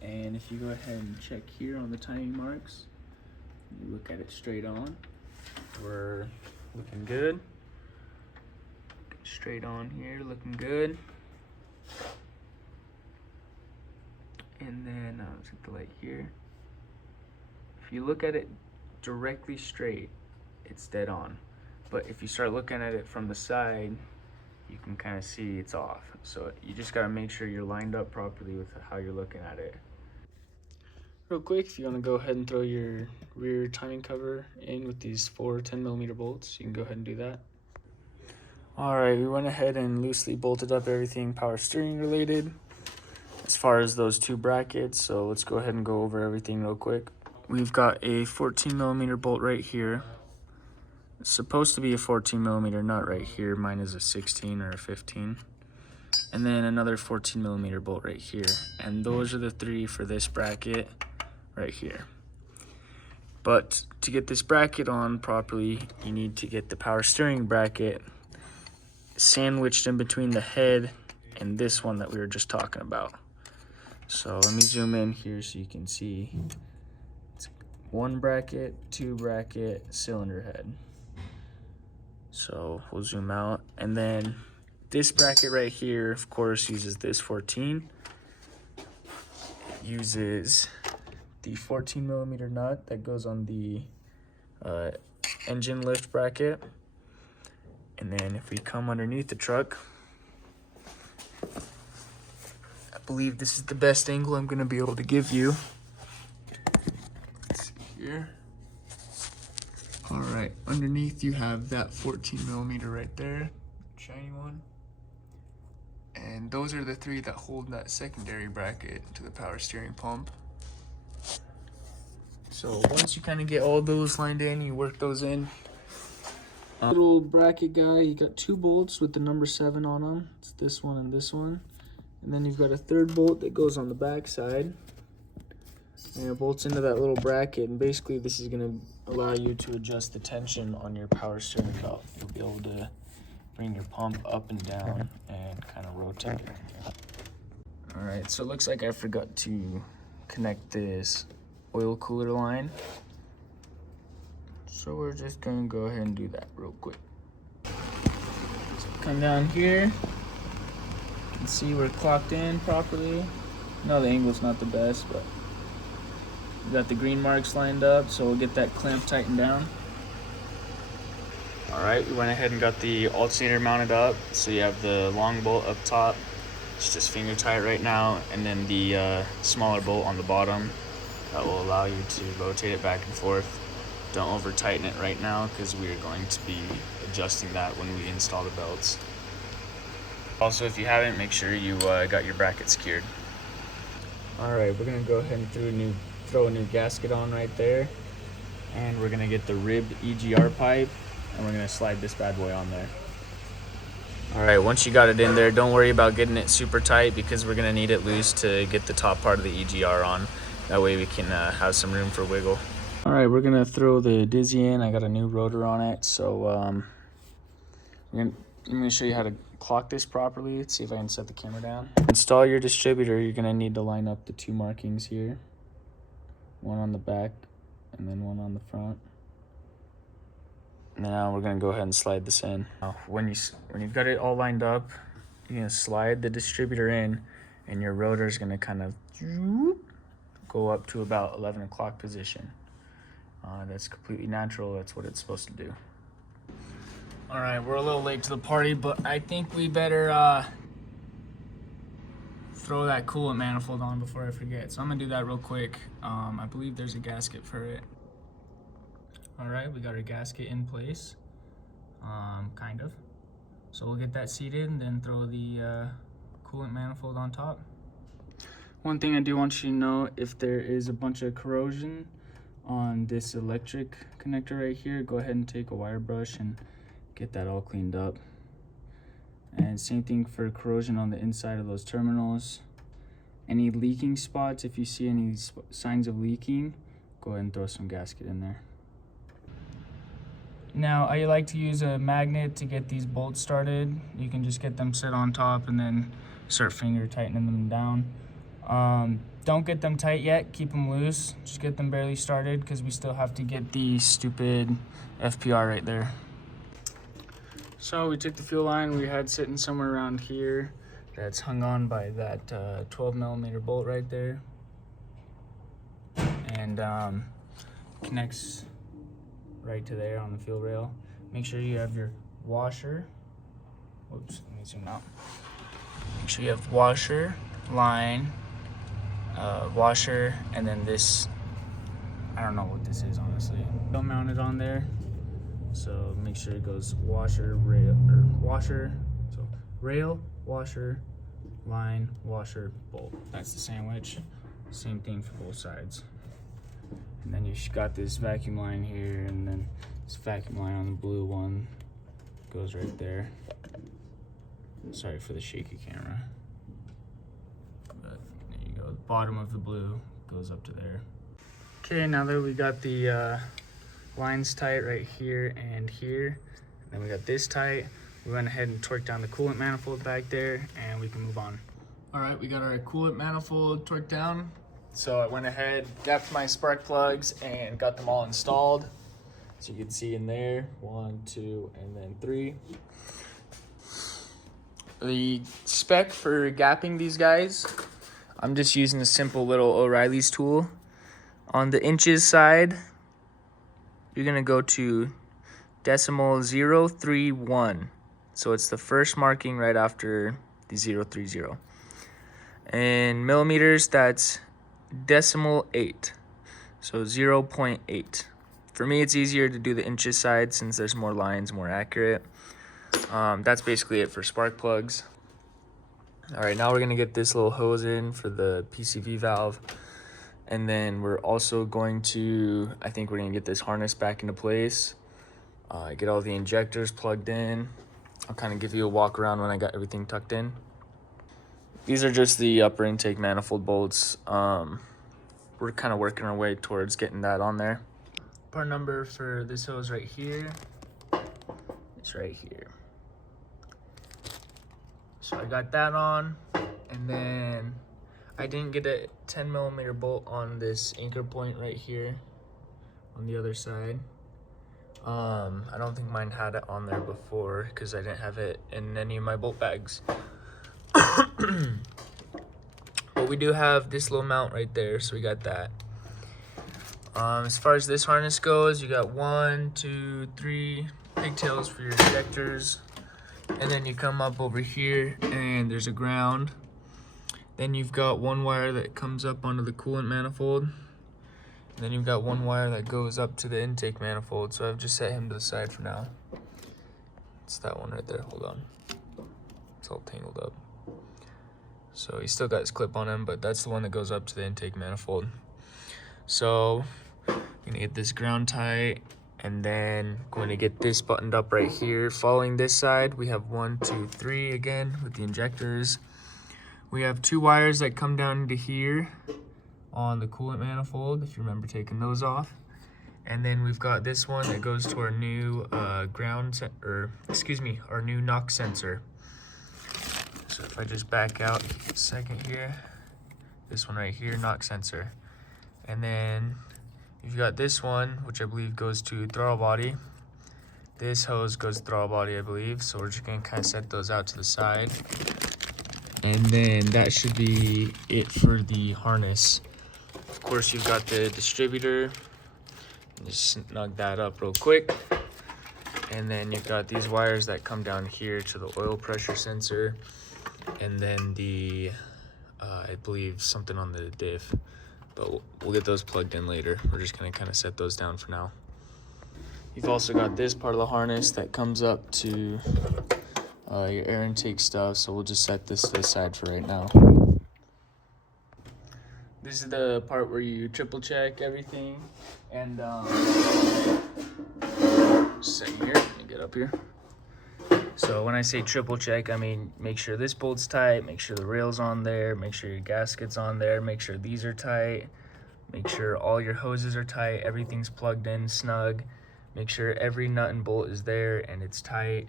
And if you go ahead and check here on the timing marks, you look at it straight on, we're looking good. Straight on here, looking good. And then let's get the light here. If you look at it directly straight, it's dead on. But if you start looking at it from the side, you can kind of see it's off. So you just gotta make sure you're lined up properly with how you're looking at it. Real quick, if you wanna go ahead and throw your rear timing cover in with these 4 10mm bolts, you can go ahead and do that. All right, we went ahead and loosely bolted up everything power steering related as far as those 2 brackets. So let's go ahead and go over everything real quick. We've got a 14mm bolt right here. It's supposed to be a 14mm nut right here. Mine is a 16 or a 15. And then another 14mm bolt right here. And those are the 3 for this bracket right here. But to get this bracket on properly, you need to get the power steering bracket sandwiched in between the head and this one that we were just talking about. So let me zoom in here so you can see. It's 1 bracket, 2 bracket, cylinder head. So we'll zoom out, and then this bracket right here, of course, uses this 14. It uses the 14mm nut that goes on the engine lift bracket. And then if we come underneath the truck, I believe this is the best angle I'm gonna be able to give you. Let's see here. All right, underneath you have that 14mm right there, shiny one. And those are the 3 that hold that secondary bracket to the power steering pump. So once you kind of get all those lined in, you work those in. Little bracket guy, you got 2 bolts with the number 7 on them. It's this one and this one. And then you've got a 3rd bolt that goes on the back side. And it bolts into that little bracket, and basically this is gonna allow you to adjust the tension on your power steering belt. You'll be able to bring your pump up and down and kind of rotate it. All right, so it looks like I forgot to connect this oil cooler line. So we're just gonna go ahead and do that real quick. So come down here, you can see we're clocked in properly. No, the angle's not the best, but we got the green marks lined up, so we'll get that clamp tightened down. All right, we went ahead and got the alternator mounted up. So you have the long bolt up top, it's just finger tight right now, and then the smaller bolt on the bottom that will allow you to rotate it back and forth. Don't over tighten it right now because we are going to be adjusting that when we install the belts. Also, if you haven't, make sure you got your bracket secured. All right, we're gonna go ahead and throw a new gasket on right there, and we're gonna get the ribbed EGR pipe, and we're gonna slide this bad boy on there. All right, once you got it in there, don't worry about getting it super tight because we're gonna need it loose to get the top part of the EGR on. That way we can have some room for wiggle. All right, we're gonna throw the Dizzy in. I got a new rotor on it, so I'm gonna show you how to clock this properly. Let's see if I can set the camera down. Install your distributor. You're gonna need to line up the two markings here. One on the back and then one on the front. Now we're gonna go ahead and slide this in. Now, when you've got it all lined up, you're gonna slide the distributor in, and your rotor is gonna kind of go up to about 11 o'clock position. That's completely natural. That's what it's supposed to do. All right, we're a little late to the party, but I think we better throw that coolant manifold on before I forget. So I'm gonna do that real quick. I believe there's a gasket for it. All right, we got our gasket in place, kind of. So we'll get that seated and then throw the coolant manifold on top. One thing I do want you to know, if there is a bunch of corrosion on this electric connector right here, go ahead and take a wire brush and get that all cleaned up. And same thing for corrosion on the inside of those terminals. Any leaking spots, if you see any signs of leaking, go ahead and throw some gasket in there. Now, I like to use a magnet to get these bolts started. You can just get them set on top and then start finger tightening them down. Don't get them tight yet, keep them loose. Just get them barely started because we still have to get the stupid FPR right there. So we took the fuel line we had sitting somewhere around here that's hung on by that 12 millimeter bolt right there. And connects right to there on the fuel rail. Make sure you have your washer. Whoops, let me zoom out. Make sure you have washer, line, washer, and then this, I don't know what this is honestly. Don't mount it on there. So make sure it goes washer, rail, or washer, so rail, washer, line, washer, bolt. That's the sandwich. Same thing for both sides. And then you've got this vacuum line here, and then this vacuum line on the blue one goes right there. Sorry for the shaky camera. But there you go. The bottom of the blue goes up to there. Okay, now that we got the lines tight right here and here, and then we got this tight, we went ahead and torqued down the coolant manifold back there, and we can move on. All right, we got our coolant manifold torqued down. So I went ahead, gapped my spark plugs, and got them all installed. So you can see in there, 1, 2, and then 3. The spec for gapping these guys, I'm just using a simple little O'Reilly's tool. On the inches side, you're gonna go to decimal 031. So it's the first marking right after the 030. And millimeters, that's decimal 8. So 0.8. For me, it's easier to do the inches side since there's more lines, more accurate. That's basically it for spark plugs. All right, now we're gonna get this little hose in for the PCV valve. And then we're also going to, I think we're gonna get this harness back into place. Get all the injectors plugged in. I'll kind of give you a walk around when I got everything tucked in. These are just the upper intake manifold bolts. We're kind of working our way towards getting that on there. Part number for this hose right here, it's right here. So I got that on, and then I didn't get a 10 millimeter bolt on this anchor point right here on the other side. I don't think mine had it on there before because I didn't have it in any of my bolt bags. But we do have this little mount right there, so we got that. As far as this harness goes, you got 1, 2, 3 pigtails for your injectors. And then you come up over here and there's a ground. Then you've got one wire that comes up onto the coolant manifold. And then you've got one wire that goes up to the intake manifold. So I've just set him to the side for now. It's that one right there, hold on. It's all tangled up. So he's still got his clip on him, but that's the one that goes up to the intake manifold. So I'm gonna get this ground tight, and then going to get this buttoned up right here. Following this side, we have 1, 2, 3 again with the injectors. We have 2 wires that come down to here on the coolant manifold, if you remember taking those off. And then we've got this one that goes to our new our new knock sensor. So if I just back out a second here, this one right here, knock sensor. And then you've got this one, which I believe goes to throttle body. This hose goes to throttle body, I believe. So we're just gonna kind of set those out to the side. And then that should be it for the harness. Of course, you've got the distributor. Just snug that up real quick. And then you've got these wires that come down here to the oil pressure sensor. And then the, I believe something on the diff. But we'll get those plugged in later. We're just gonna kind of set those down for now. You've also got this part of the harness that comes up to your air intake stuff. So we'll just set this to the side for right now. This is the part where you triple check everything. And just sit here, let me get up here. So when I say triple check, I mean make sure this bolt's tight, make sure the rail's on there, make sure your gasket's on there, make sure these are tight, make sure all your hoses are tight, everything's plugged in snug, make sure every nut and bolt is there and it's tight.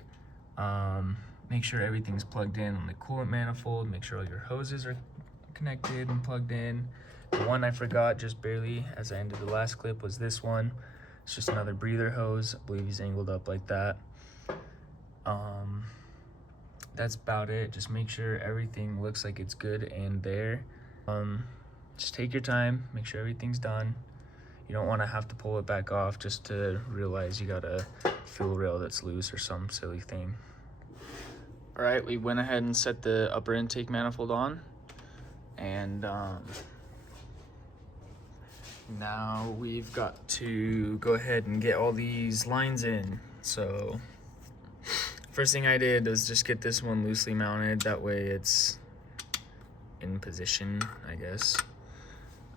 Make sure everything's plugged in on the coolant manifold, make sure all your hoses are connected and plugged in. The one I forgot just barely as I ended the last clip was this one. It's just another breather hose. I believe he's angled up like that. That's about it. Just make sure everything looks like it's good and there. Just take your time, make sure everything's done. You don't want to have to pull it back off just to realize you got a fuel rail that's loose or some silly thing. All right, we went ahead and set the upper intake manifold on, and now we've got to go ahead and get all these lines in. So first thing I did is just get this one loosely mounted. That way it's in position, I guess.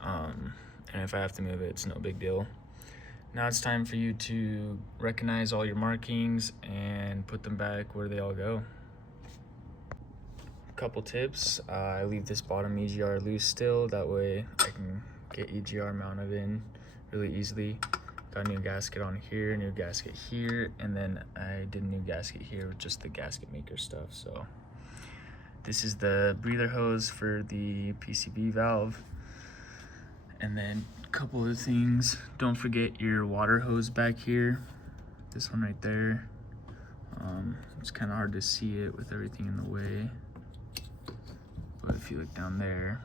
And if I have to move it, it's no big deal. Now it's time for you to recognize all your markings and put them back where they all go. Couple tips, I leave this bottom EGR loose still. That way I can get EGR mounted in really easily. Got a new gasket on here, new gasket here, and then I did a new gasket here with just the gasket maker stuff. So this is the breather hose for the PCV valve. And then a couple of things, don't forget your water hose back here. This one right there. It's kind of hard to see it with everything in the way. But if you look down there,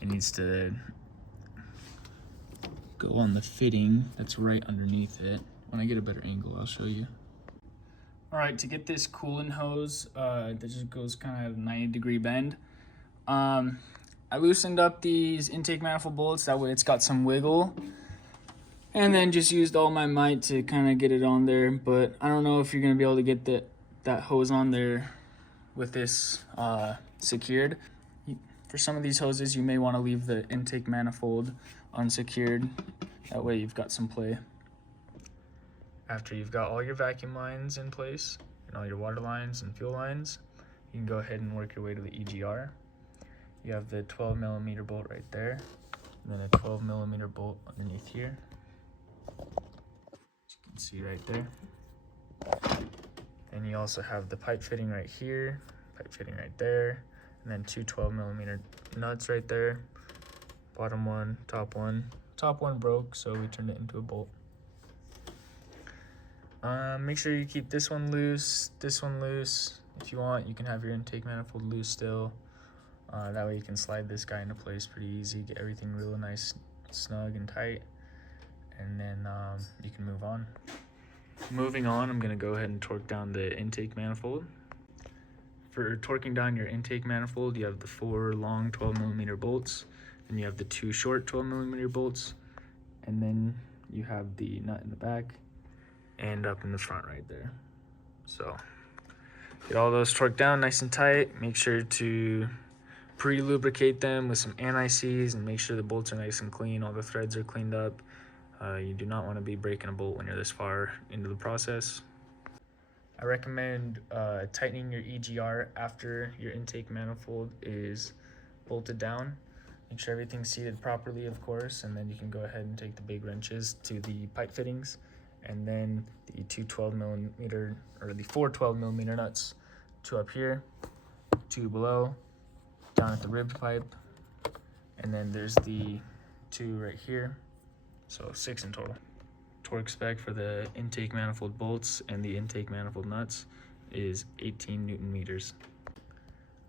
it needs to go on the fitting that's right underneath it. When I get a better angle, I'll show you. All right, to get this coolant hose, that just goes kind of 90-degree bend. I loosened up these intake manifold bolts, that way it's got some wiggle. And then just used all my might to kind of get it on there. But I don't know if you're gonna be able to get that hose on there with this secured. For some of these hoses, you may want to leave the intake manifold unsecured. That way you've got some play. After you've got all your vacuum lines in place and all your water lines and fuel lines, you can go ahead and work your way to the EGR. You have the 12mm bolt right there, and then a 12mm bolt underneath here. As you can see right there. And you also have the pipe fitting right here, pipe fitting right there, and then two 12mm nuts right there. Bottom one, top one. Top one broke, so we turned it into a bolt. Make sure you keep this one loose, this one loose. If you want, you can have your intake manifold loose still. That way you can slide this guy into place pretty easy, get everything real nice, snug and tight, and then you can move on. Moving on, I'm gonna go ahead and torque down the intake manifold. For torquing down your intake manifold, you have the 4 long 12mm bolts, and you have the 2 short 12mm bolts, and then you have the nut in the back and up in the front right there. So get all those torqued down nice and tight. Make sure to pre-lubricate them with some anti-seize and make sure the bolts are nice and clean, all the threads are cleaned up. You do not want to be breaking a bolt when you're this far into the process. I recommend tightening your EGR after your intake manifold is bolted down. Make sure everything's seated properly, of course, and then you can go ahead and take the big wrenches to the pipe fittings, and then the 212mm or the 412mm nuts, 2 up here, 2 below, down at the rib pipe, and then there's the 2 right here, so 6 in total. Torque spec for the intake manifold bolts and the intake manifold nuts is 18 Newton meters.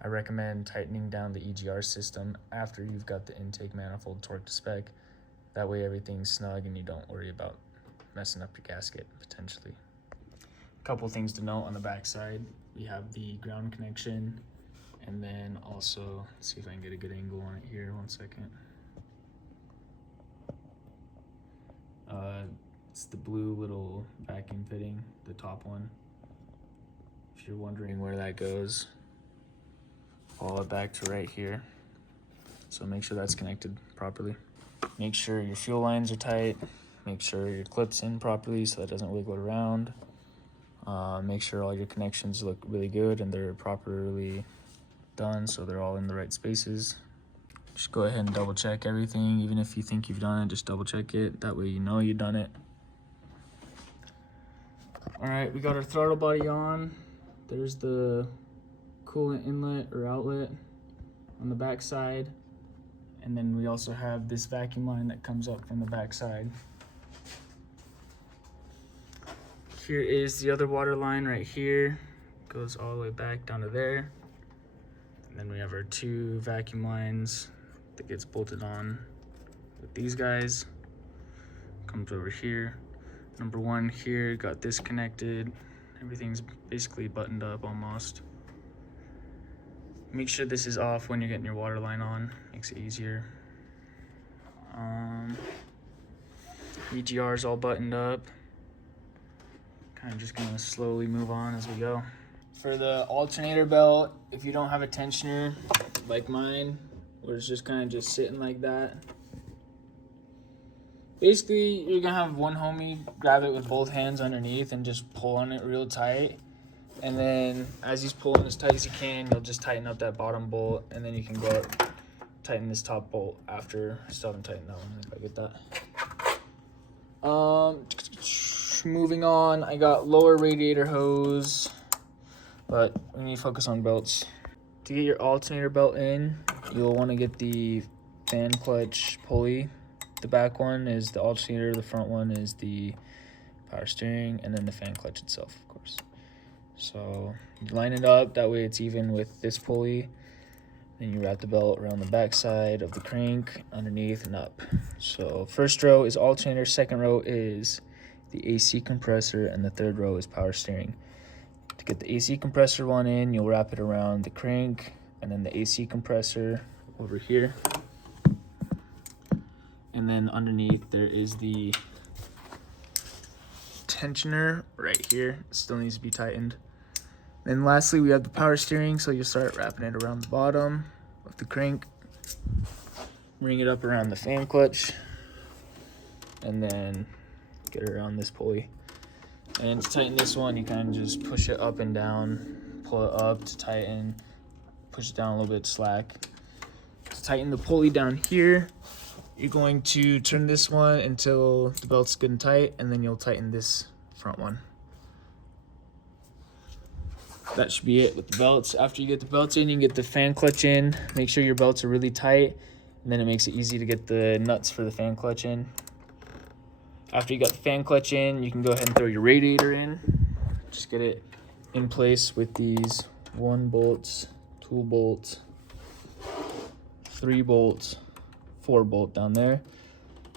I recommend tightening down the EGR system after you've got the intake manifold torque to spec. That way everything's snug and you don't worry about messing up your gasket potentially. A couple things to note on the back side. We have the ground connection, and then also, let's see if I can get a good angle on it here, 1 second. It's the blue little vacuum fitting, the top one. If you're wondering where that goes, follow it back to right here. So make sure that's connected properly. Make sure your fuel lines are tight. Make sure your clip's in properly so that doesn't wiggle around. Make sure all your connections look really good and they're properly done so they're all in the right spaces. Just go ahead and double check everything. Even if you think you've done it, just double check it. That way you know you've done it. All right, we got our throttle body on. There's the coolant inlet or outlet on the back side. And then we also have this vacuum line that comes up from the back side. Here is the other water line right here. Goes all the way back down to there. And then we have our 2 vacuum lines that gets bolted on with these guys. Comes over here. Number 1 here, got this connected. Everything's basically buttoned up almost. Make sure this is off when you're getting your water line on. Makes it easier. EGR is all buttoned up. Kind of just gonna slowly move on as we go. For the alternator belt, if you don't have a tensioner like mine, where it's just kind of just sitting like that, basically you're gonna have one homie grab it with both hands underneath and just pull on it real tight. And then as he's pulling as tight as he can, you'll just tighten up that bottom bolt, and then you can go up, tighten this top bolt after. I still haven't tightened that one, if I get that. Moving on, I got lower radiator hose, but we need to focus on belts. To get your alternator belt in, you'll want to get the fan clutch pulley. The back one is the alternator, the front one is the power steering, and then the fan clutch itself, of course. So you line it up, that way it's even with this pulley. Then you wrap the belt around the back side of the crank, underneath and up. So first row is alternator, second row is the AC compressor, and the third row is power steering. To get the AC compressor one in, you'll wrap it around the crank, and then the AC compressor over here. And then underneath there is the tensioner right here. It still needs to be tightened. Then lastly, we have the power steering, so you'll start wrapping it around the bottom of the crank, bring it up around the fan clutch, and then get it around this pulley. And to tighten this one, you kind of just push it up and down, pull it up to tighten, push it down a little bit slack. To tighten the pulley down here, you're going to turn this one until the belt's good and tight, and then you'll tighten this front one. That should be it with the belts. After you get the belts in, you can get the fan clutch in. Make sure your belts are really tight, and then it makes it easy to get the nuts for the fan clutch in. After you got the fan clutch in, you can go ahead and throw your radiator in. Just get it in place with these 1 bolts, 2 bolts, 3 bolts, 4 bolt down there.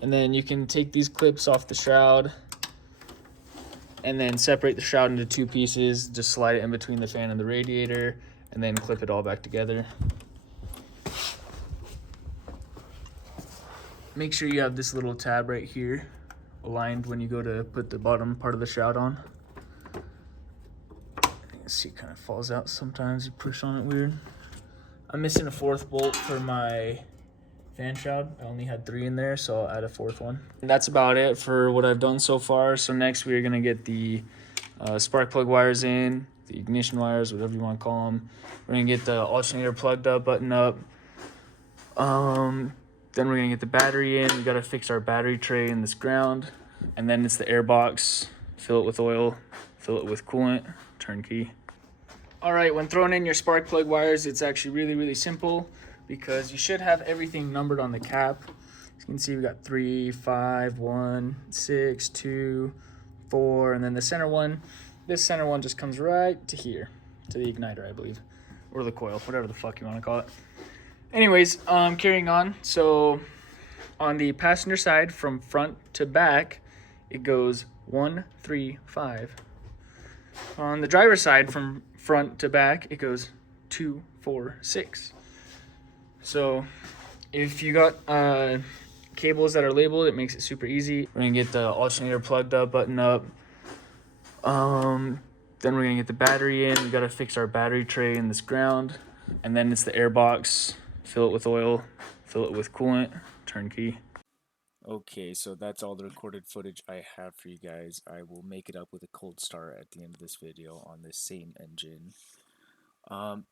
And then you can take these clips off the shroud and then separate the shroud into 2 pieces. Just slide it in between the fan and the radiator, and then clip it all back together. Make sure you have this little tab right here aligned when you go to put the bottom part of the shroud on. You can see it kind of falls out sometimes. You push on it weird. I'm missing a 4th bolt for my fan shroud. I only had 3 in there, so I'll add a 4th one. And that's about it for what I've done so far. So next we are gonna get the spark plug wires in, the ignition wires, whatever you want to call them. We're gonna get the alternator plugged up, buttoned up. Then we're gonna get the battery in. We gotta fix our battery tray in this ground, and then it's the air box. Fill it with oil, fill it with coolant, turnkey. All right, when throwing in your spark plug wires, it's actually really simple because you should have everything numbered on the cap. As you can see, we got 3, 5, 1, 6, 2, 4, and then the center one. This center one just comes right to here, to the igniter, I believe, or the coil, whatever the fuck you want to call it. Anyways, carrying on. So on the passenger side, from front to back, it goes 1, 3, 5. On the driver's side, from front to back, it goes 2, 4, 6. So if you got cables that are labeled, it makes it super easy. We're gonna get the alternator plugged up, buttoned up. Then we're gonna get the battery in. We gotta fix our battery tray in this ground, and then it's the air box. Fill it with oil, fill it with coolant, turnkey. Okay, so that's all the recorded footage I have for you guys. I will make it up with a cold start at the end of this video on this same engine.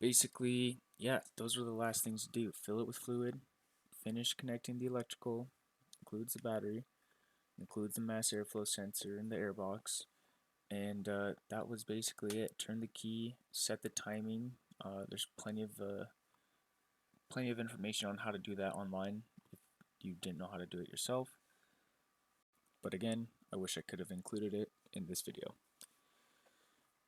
Basically, yeah, those were the last things to do. Fill it with fluid, finish connecting the electrical, includes the battery, includes the mass airflow sensor and the air box, and that was basically it. Turn the key, set the timing. There's plenty of information on how to do that online if you didn't know how to do it yourself. But again, I wish I could have included it in this video.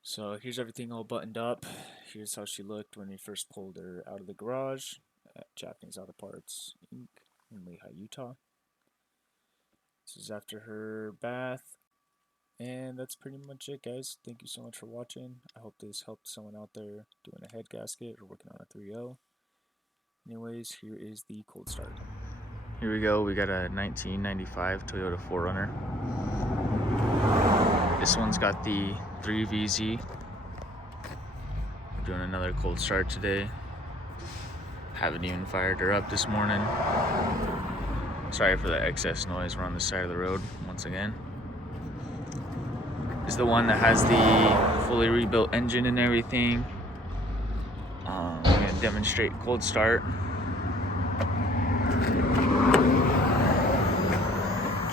So here's everything all buttoned up. Here's how she looked when we first pulled her out of the garage at Japanese Auto Parts Inc. in Lehi, Utah. This is after her bath. And that's pretty much it, guys. Thank you so much for watching. I hope this helped someone out there doing a head gasket or working on a 3.0. Anyways, here is the cold start. Here we go. We got a 1995 Toyota 4Runner. This one's got the 3VZ. We're doing another cold start today. Haven't even fired her up this morning. Sorry for the excess noise. We're on the side of the road once again. This is the one that has the fully rebuilt engine and everything. We're going to demonstrate cold start.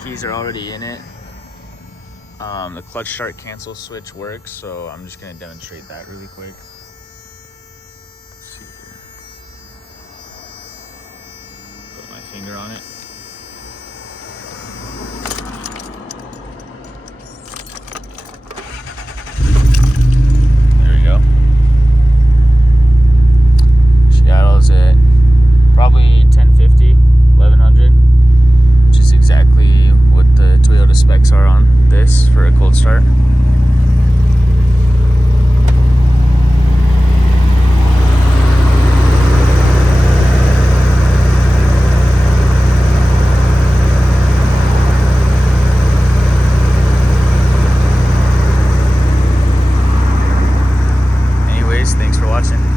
Keys are already in it. The clutch start cancel switch works, so I'm just going to demonstrate that really quick. Let's see here. Put my finger on it. There we go. She idles at probably 1050, 1100, which is exactly what the Toyota specs are on this for a cold start. Anyways, thanks for watching.